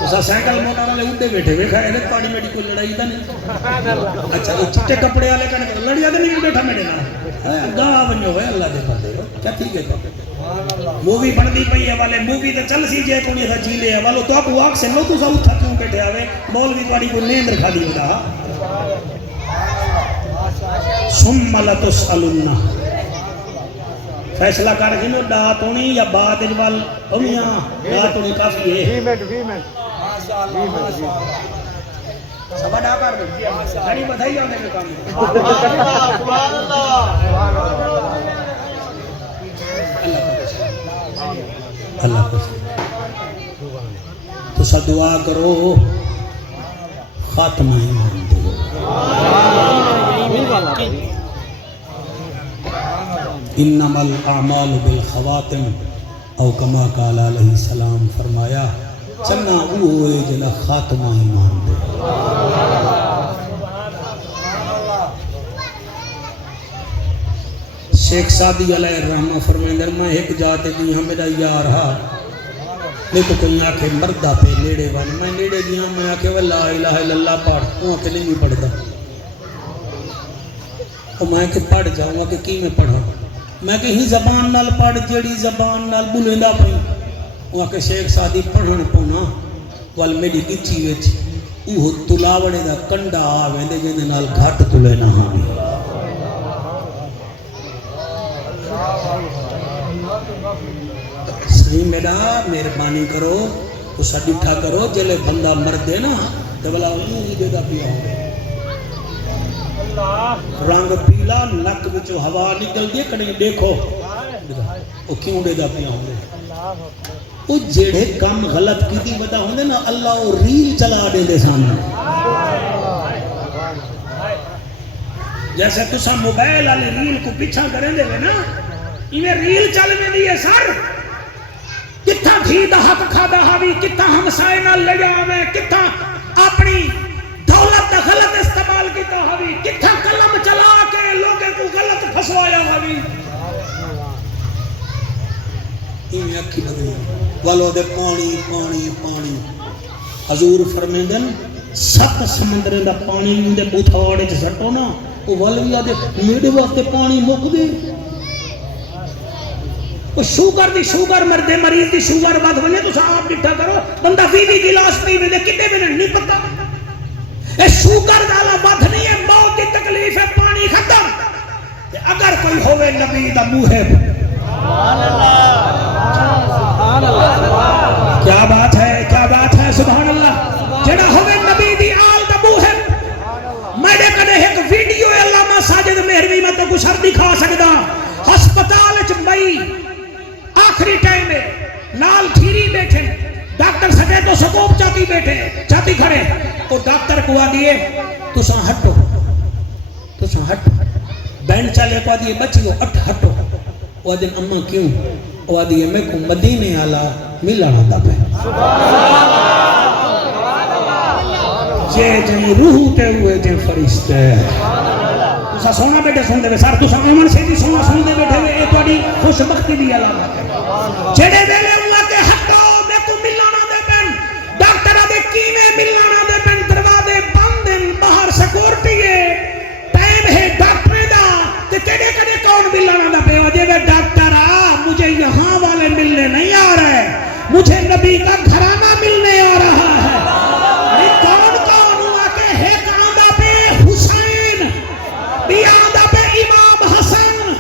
اسا سینکل موٹر والے اڈے بیٹھے ہوئے کھائے لے پاڑی میڈی کوئی لڑائی تھا نہیں اچھا وہ چٹے کپڑے والے کہنے لڑیا تو نہیں بیٹھا میرے نام گاہ بنو ہوئے اللہ دے پردے کیا ٹھیک ہے مووی بندی پئی ہے والے مووی تے چل سی جے کونی تھا جیلے ہے والو تو آپ واق سے لو تو سا اتھا کیوں بیٹھے آوے مولوی پاڑی کو نیند رکھا دی ہوتا ثم لتسألن فیصلہ کر کے نو ڈات ہونی یا بات اجوال ہونیاں ڈات ہونی کافی ہے سبا ڈا کر دیں گھڑی بدھائی آنے میں کام اللہ کو تو سا دعا کرو خاتمہ ایمان دو انما الاعمال بالخواتم او کما قال علیہ السلام فرمایا چنہ وہ ہوئے جنہ خاتمہ ایمان دے شیخ سعدی علیہ الرحمہ فرمائیں میں ایک جاتے دی ہم میرا یار ہاں میں تو کوئی آنکھیں مردہ پہ لیڑے والی میں لیڑے گیا میں آنکھیں وہ لا الہ الا اللہ پڑھ وہ آنکھیں نہیں پڑھ دا اور میں کہ پڑھ جاؤں گا کہ کی میں پڑھا میں کہ ہی زبان نال پڑھ جڑی زبان نال بلندہ پڑھ وہ آنکھیں شیخ سعدی پڑھن پونا وال میری گچی ویچ اوہ تلاوڑے دا کنڈا آویں دے جنہیں نال گھٹ تلے نہ ہاں صحیح میرا مہربانی کرو اسا ڈٹھا کرو جلے بندہ مردے نا دبلا انہوں ہی دے دا پیا رنگ پیلا نک بچو ہوا نکل دے کڑیں دیکھو وہ کیوں دے دا پیا ہوں وہ جیڑے کام غلط کی دی بدا ہوں نا اللہ وہ ریل چلا دے دے سامنے جیسے تسا موبائل والے ریل کو پیچھا کریں دے نا انہیں ریل چل میں دیئے سر کتھا تھی دا حق کھا دا حاوی کتھا ہمسائے نہ لے جاویں کتھا اپنی دولت دا غلط استعمال کیتا حاوی کتھا کلم چلا کے لوگوں کو غلط پھسوایا حاوی انہیں اکھی بدلی والو دے پانی پانی پانی حضور فرمیندن 7 سمندریں دا پانی اندے بوتھاڑے جسٹو نا وہ والوی آدھے میرے واسطے پانی مک دے وہ شوگر دی شوگر مردے مریض دی شوگر بات ہونے تو صاحب ڈٹھا کرو بندہ بھی گلاس پی میں دے کتے میں نہیں پتا اے شوگر دالا بات نہیں ہے موت کی تکلیف ہے پانی ختم اگر کوئی ہوئے نبی دا موہب کیا بات ہے سبحان اللہ جڑا ہوئے نبی دی آل دا موہب میں نے کدے ایک ویڈیو علامہ ساجد مہروی میں تو کچھ ہر دکھا سکتا ہسپتال چ مئی آخری ٹائم میں نال تھیری بیٹھے ڈاکٹر سٹے تو سکوپ چاہتی بیٹھے چاہتی کھڑے تو ڈاکٹر کو آدھئے تو ساں ہٹو بینڈ چالے کو آدھئے بچیو ہٹو وہ آدھیں اممہ کیوں وہ آدھئے میں کو مدینے آلا ملانا دا پہ جے جن روح تے ہوئے جن فرشتے تسا سونا بیٹھے سن دے سار تسا امن سے جی سونا سن دے بیٹھے ہوئے ایک واڑی خوش بختی دی علامت ہے جڑے ویلے اللہ کے ہٹاؤ میں کو ملانا دے پن ڈاکٹر آدھے کینے ملانا دے پن دروازے بندن باہر سیکورٹی ہے ٹائم ہے ڈاکٹر دا تے کدے کدے کون ملانا دا پے آجے وے ڈاکٹر مجھے یہاں والے ملنے نہیں آ رہے مجھے نبی کا گھرانہ ملنے آ رہا ہے کون کون ہوا کہ ہے کہاں دا پہ حسین بیادہ پہ امام حسن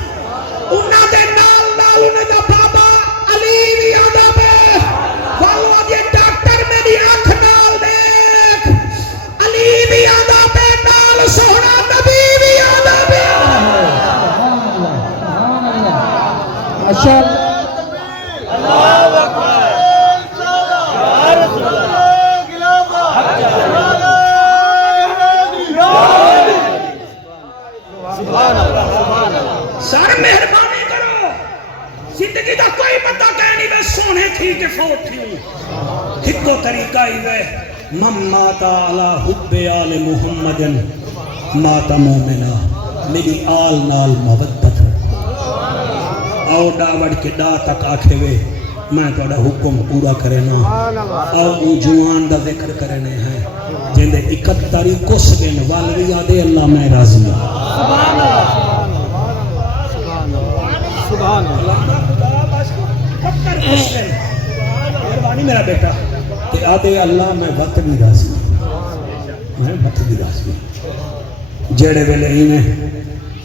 انہاں دے نال انہاں دا بابا علی بیادہ پہ والو آجے ڈاکٹر میری آنکھ نال دیکھ علی بیادہ پہ نال سونا نبی بیادہ پہ اشار اللہ اکبر یا رسول سارے مہربانی کرو زندگی دا کوئی پتہ کہنی میں سونے تھی کہ فوت تھی ہکو طریقہ ہی وے من ماتا علی حب آل محمد ماتا مومنہ میری آل نال محبت آؤ ڈاوڑ کے ڈا تک آکھے وے میں توڑا حکم پورا کرنا آؤ جوان دا ذکر کرنے ہیں جن دے 71 کسگن والوی آدھے اللہ میں راضی ہوں سبحان مہربانی میرا بیٹا کہ آدھے اللہ میں وقت بھی راضی ہوں جڑے ویلے ایویں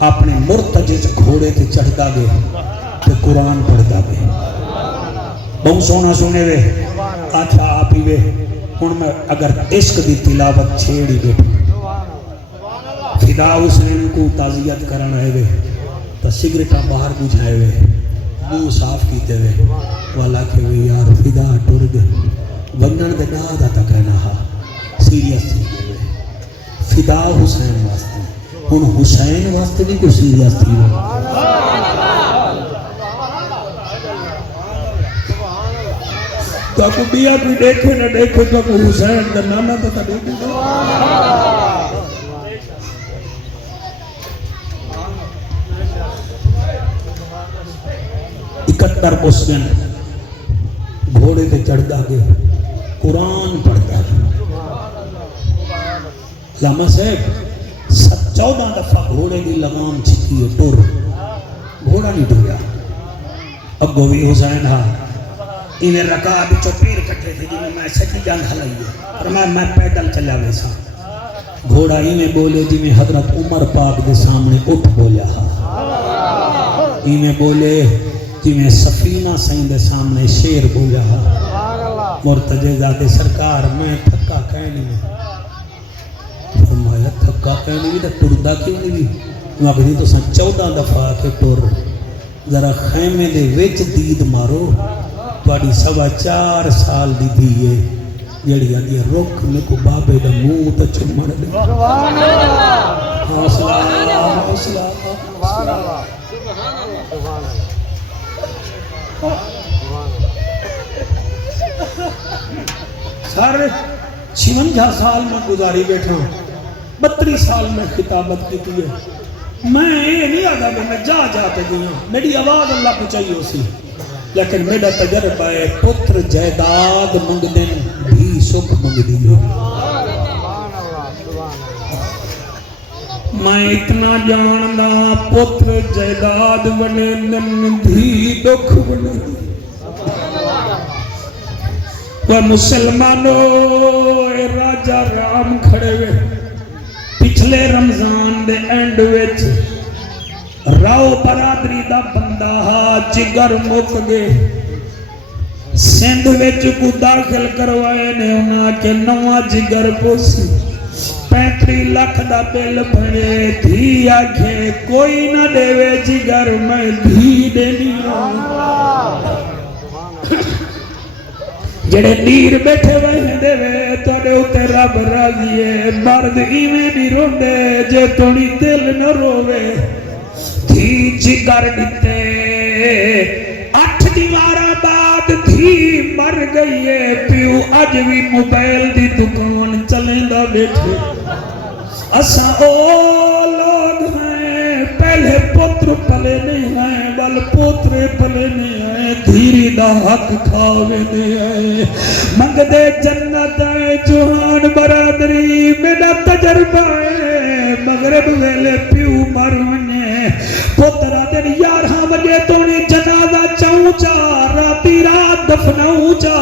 اپنے مرتجز گھوڑے تے چڑھدا گے تے قرآن پڑھدا گے بہت سونا سنے وے آتھا آپ ہی وے ہن میں اگر عشق دی تلاوت چھیڑی بیٹھوں فدا حسین کو تعزیت کرن آئے وے تو سگریٹاں باہر بجھائے وے منہ صاف کیتے وے والا کہ وے یار فدا ٹر گئے ونڈن دے نہ دا تک رہنا ہا سیریس تھی گئے فدا حسین واسطے ہن حسین واسطے نہیں کوئی سیریس تھی وے تو آپ بیا کوئی دیکھے نہ دیکھے تو آپ حسین دا نانا تا دیکھے 71 اس دن گھوڑے تے چڑھدا گے قرآن پڑھتا ہے علامہ صاحب 14 دفعہ گھوڑے کی لگام چھکی ہے ٹر گھوڑا نہیں ٹریا اگو بھی حسین ہاں انہیں رکا بچو پیر کٹے تھے جنہیں میں سچی جان ہلائی ہے اور میں پیدل چلا ویسا گھوڑا انہیں بولے جنہیں حضرت عمر پاک دے سامنے اٹھ بولیا ہاں انہیں بولے جنہیں سفینہ سائن دے سامنے شیر بولیا ہاں مرتجے ذات سرکار میں تھکا کہنی میں فرمایا تھکا کہنی بھی تو ٹردہ کیوں نہیں بھی وہاں بھی تو 14 دفعہ کے ٹر ذرا خیمے دے ویچ دید مارو پاڑی 4.25 سال دی دیئے جڑی آدھی رک میں کو بابے دا منہ تا چمڑ دے حوصلہ حوصلہ سارے 56 سال میں گزاری بیٹھا 32 سال میں خطابت کی تھی ہے میں یہ نہیں آدھا میں جا پہ گئی ہوں میری آواز اللہ کو چاہیے اسی لیکن میرا تجربہ ہے پتر جائیداد منگ دن بھی سکھ منگ دیئے میں اتنا جاندہ پتر جائیداد بنے دن بھی دکھ بنے وہ مسلمانوں راجہ رام کھڑے ہوئے پچھلے رمضان دے اینڈ وچ راؤ برادری دا بندہ ہا جگر مک گئے سندھ وچ کو داخل کروائے نے انہاں کے نواں جگر پوسی 35 لاکھ دا بل بھرے دھی آکھے کوئی نہ دے وے جگر میں دھی دینی جڑے نیر بیٹھے وہیں دے وے توڑے اتے رب راضیے مرد ایویں نہیں روندے جے توڑی دل نہ روے دھی جگر دیتے 8 دیوارہ بعد دھی مر گئی ہے پیو آج بھی موبائل دی دکان چلیں دا بیٹھے اساں او لوگ ہیں پہلے پتر پلے نہیں ہیں بل پوترے پلے نہیں ہیں دھیری دا حق کھاوے نہیں ہیں منگ دے جنت ہے جوہان برادری میرا تجربہ ہے مغرب ویلے پیو مرونے پترہ دن 11 بجے تونی جنازہ چاہوں چا راتی رات دفناؤں چا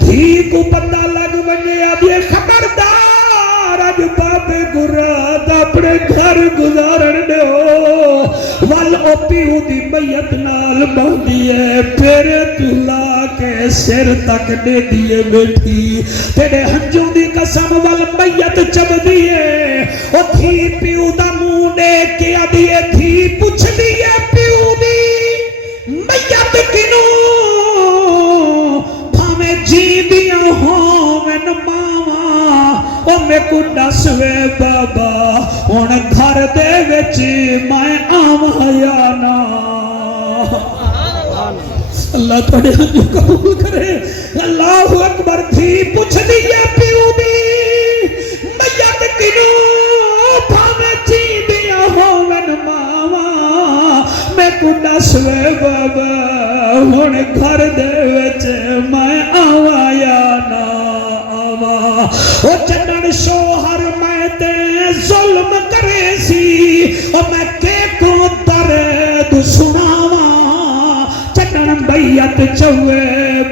دھی کو پتہ لگ بنے اب یہ خبردار آج بابے گراد اپنے گھر گزارن دے ہو وال او پیو دی میت نال باندھیے پیرے تلا کے سر تک دے دیے بیٹھی تیرے ہنجوں دی قسم وال میت چب دیے او تھی پیو دا منہ دے کے آدھیے تھی پوچھ دیے پیو دی میت کنوں بھامے جی دیا ہوں من ماما او میں کو دسوے بابا ہون گھر دے وچ میں آواں یا نا اللہ تھوڑے ہنجو قبول کرے اللہ اکبر تھی پوچھ دیئے پیو دی میت کنوں بھامے جی دیا ہوں من ماما میں کو دسوے بابا ہون گھر دے وچ میں آواں یا نا آواں او جنن شوہر میں تے ظلم کرے سی او میں کے کو درد سناواں جنن بیعت چوے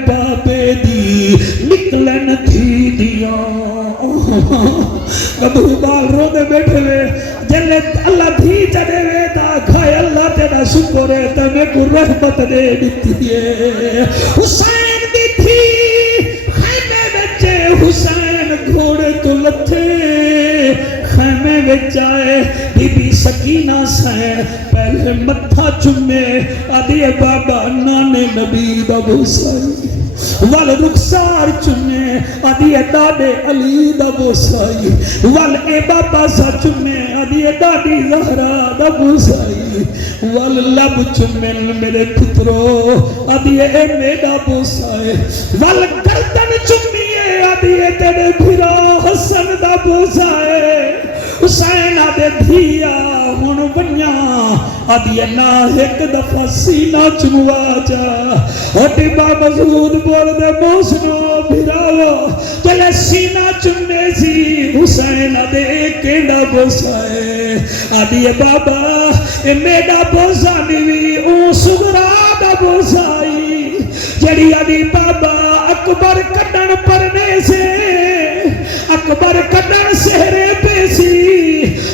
بابے دی نکلن تھی دیاں کبھی بال رو دے بیٹھے وے جے جلے اللہ دھی چڑے وے تا کھائے اللہ تیرا شکر ہے تمہیں کو رحمت دے دیتی ہے حسین دی تھی خیمے بچے حسین گھوڑے تو لتھے خیمے بچائے بی بی سکینہ سین پہلے متھا چمے آدھی بابا نانے نبی دا بوسائی وال رخسار چمے آدھی دادے علی دا بوسائی وال اے بابا سا چمے آدھی دادی زہرا دا بوسائی وال لب چمے میرے پترو آدھی اے میرا بوسائی وال گردن چمیے آدھی تیرے بھرا حسن دا بوسائی حسین آدھے دھیا ہون بنیا آدھی نا ایک دفعہ سینہ چموا جا ہوتی با مزود بول دے موسنو بھراو چلے سینہ چمنے سی حسین آدھے کینڈا بوسائے آدھی بابا اے میڈا بوسا نیوی اون سگرا دا بوسائی جڑی آدھی بابا اکبر کٹن پرنے سے اکبر کٹن سہرے پیسی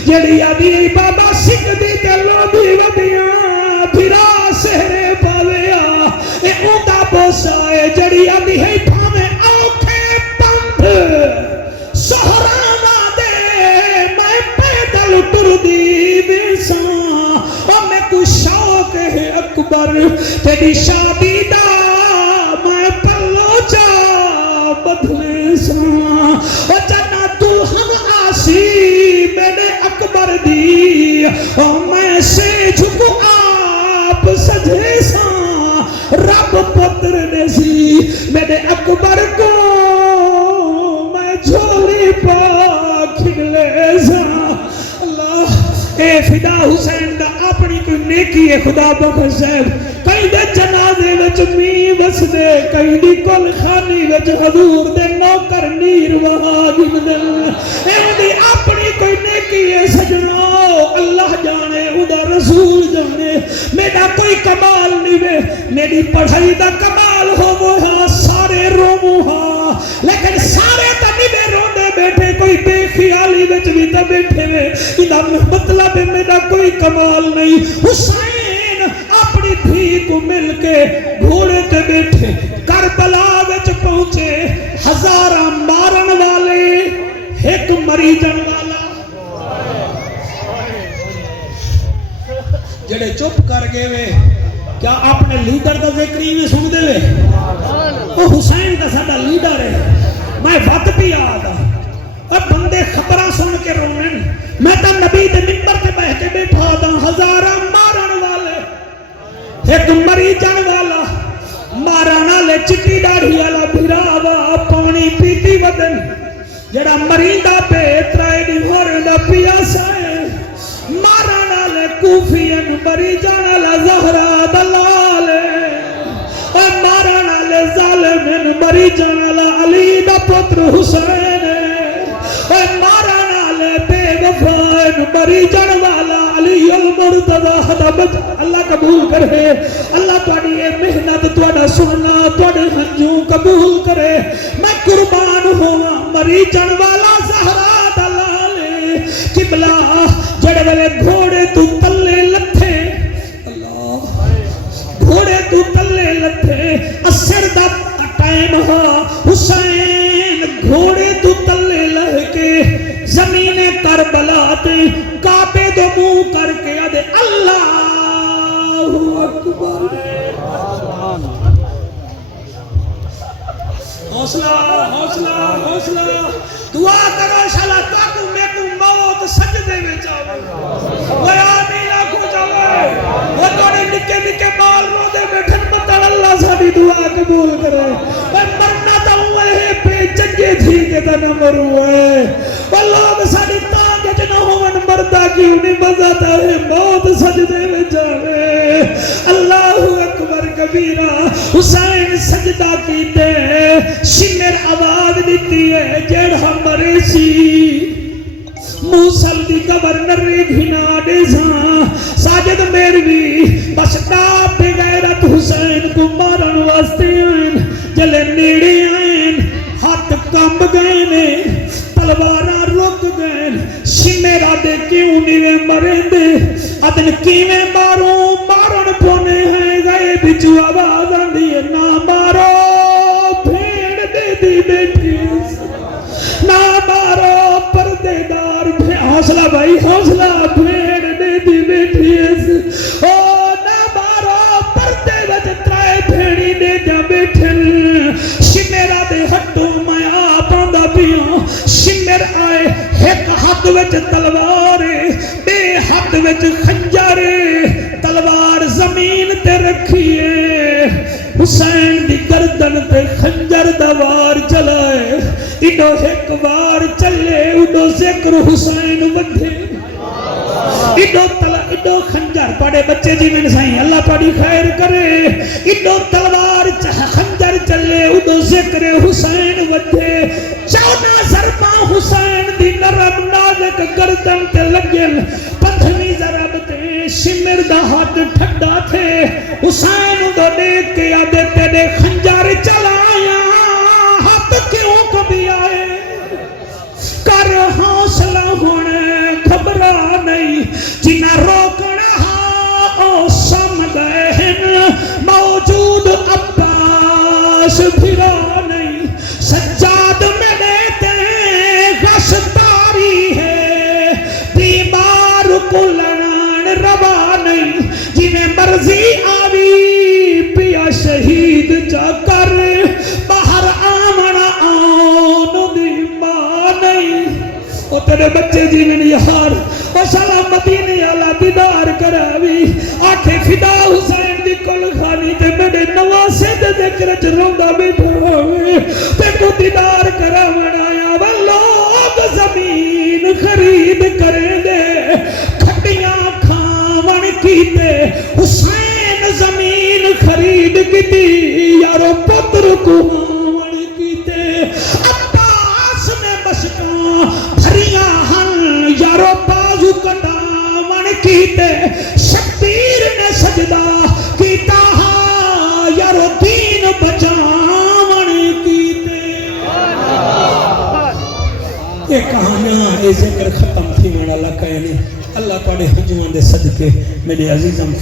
جڑی آدھی بابا سکھ دی دلوں بھی ودیاں بھرا سہرے پاویا اے اوندا بوسائے جڑی آدھی ہے پھامے اوکھے پندھ سہرانا دے میں پیدل ٹر دی بیساں اور میں کوئی شوق ہے اکبر تیری شادی دا میں پلو جا بدلے ساں اور جنا تو ہم آسی میرے اکبر دی اور میں سے جھکو آپ سجے ساں رب پتر نسی میرے اکبر کو میں جھولی پا کھلے ساں اللہ اے فدا حسین دا اپنی کوئی نیکی ہے خدا بخش صاحب کئی دے جنازے وچ می بس دے کئی دی کل خانی وچ حضور دے نوکر نیر وہاگم دل اے دی اپنی کوئی نیکی ہے سجنو اللہ جانے ادا رسول جانے میرا کوئی کمال نہیں وے میری پڑھائی دا کمال ہو وہ ہاں سارے رومو ہاں لیکن سارے تا نہیں روندے بیٹھے کوئی بے خیالی وچ بھی تا بیٹھے وے ادا مطلب میرا کوئی کمال نہیں حسین اپنی دھی کو مل کے گھوڑے تے بیٹھے کربلا وچ پہنچے ہزاراں مارن والے ایک مریجن والا جڑے چپ کر گئے وے کیا اپنے لیڈر دا ذکری میں سن دے وے وہ حسین دا ساڈا لیڈر ہے میں وقت بھی آدھا اور بندے خبرہ سن کے رونے میں تا نبی دے ممبر تے بیٹھ کے بیٹھا دا ہزاراں مارن والے ایک مریجن والا مارنا لے چٹی داڑھی والا بھراوا پانی پیتی ودن جڑا مریندہ پہ ترائے دی ہوردا پیاسا ہے مارنا لے کوفین مریجن والا زہرا دلال اور مارنا لے ظالمین مریجن والا علی دا پتر حسین اور مارنا لے بے وفائن مریجن والا علی المرتضی حدبت اللہ قبول کرے اللہ تواڈی اے محنت تواڈا سننا تواڈے ہنجوں قبول کرے میں قربان ہوا مریجن والا زہرا دلال قبلہ جڑے والے گھوڑے تو تلے لتھے اللہ گھوڑے تو تلے لتھے اثر دا ٹائم ہا حسین گھوڑے تو تلے لہ کے زمین کربلا تے کعبے دو منہ کر کے آدھے اللہ اکبر حوصلہ حوصلہ حوصلہ دعا کرو شالا تاکو میں کو موت سجدے میں جاوے وہ آمین آکو جاوے وہ توڑے نکے نکے بال رو دے بیٹھن مطلع اللہ ساری دعا قبول کرے وہ مرنا تا ہوئے ہے پہ چنگے تھی کے تا نہ مروے وہ لوگ ساری تانگ جنہ ہوئن مردہ کی انہیں مزاتا ہے موت سجدے میں جاوے اللہ اکبر کبیرہ حسین سجدہ کیتے شمر آواز دیتی ہے جڑا مرے سی موسل دی گورنر گھنا دیساں ساجد میروی بس ڈاب بغیرت حسین کو مارن واسطے آئین جلے نیڑے آئین ہاتھ کمب گئے نے تلواراں رک گئے شمیرا دے کیوں نیویں مرندے ادن کیویں ماروں مارن پونے ہیں گئے بچو آواز آندی ہے نہ مارو بھیڑ دے دی بیٹھی نہ مارو پردے دار حوصلہ بھائی حوصلہ بھیڑ دے دی بیٹھی او نہ مارو پردے وچ ترائے بھیڑی دے جا بیٹھن شمیرا دے ہٹو میں آپ آندا پیوں شمر آئے ایک ہاتھ وچ تلوار بے ہاتھ وچ خنجر تلوار زمین تے رکھیے حسین دی گردن تے خنجر دا وار چلائے ایڈو ایک وار چلے اڈو ذکر حسین ودھے ایڈو خنجر پڑے بچے جی میں سائیں اللہ پڑی خیر کرے ایڈو تلوار خنجر چلے اڈو ذکر حسین ودھے 14 ضرباں حسین دی نرم نازک گردن تے لگل 15ویں ضرب تے شمر دا ہاتھ ٹھڈا تھے حسین دو دیکھ کے آدھے تیرے خنجر چلایا ہاتھ کیوں کبھی آئے کر حوصلہ ہونے گھبرا نہیں جنہ روکنا او سم گئے ہیں موجود عباس پھرا نہیں سجاد میں دیتے غش تاری ہے بیمار کو لڑان روا نہیں جنہیں مرضی آوی پیا شہید جا کر باہر آمنا آن دی ماں نہیں او تیرے بچے جی میں یار او سلامتی نہیں آلہ دیدار کراوی آنکھیں فدا حسین دی کل خانی تے میرے نواسے دے ذکر چروندہ بیٹھا ہوئے تے کو دیدار کراونا آیا وہ لوگ زمین خرید کریں دے کھٹیاں کھاون کیتے حسین زمین خرید کیتی یارو پتر کو ہاون کیتے عباس نے مشکاں بھریاں ہن یارو بازو کٹاون کیتے شبیر نے سجدہ کیتا ہاں یارو دین بچاون کیتے یہ کہانیاں اے ذکر ختم تھی والا کہنے اللہ پاڑے حجوان دے صدقے میرے عزیزم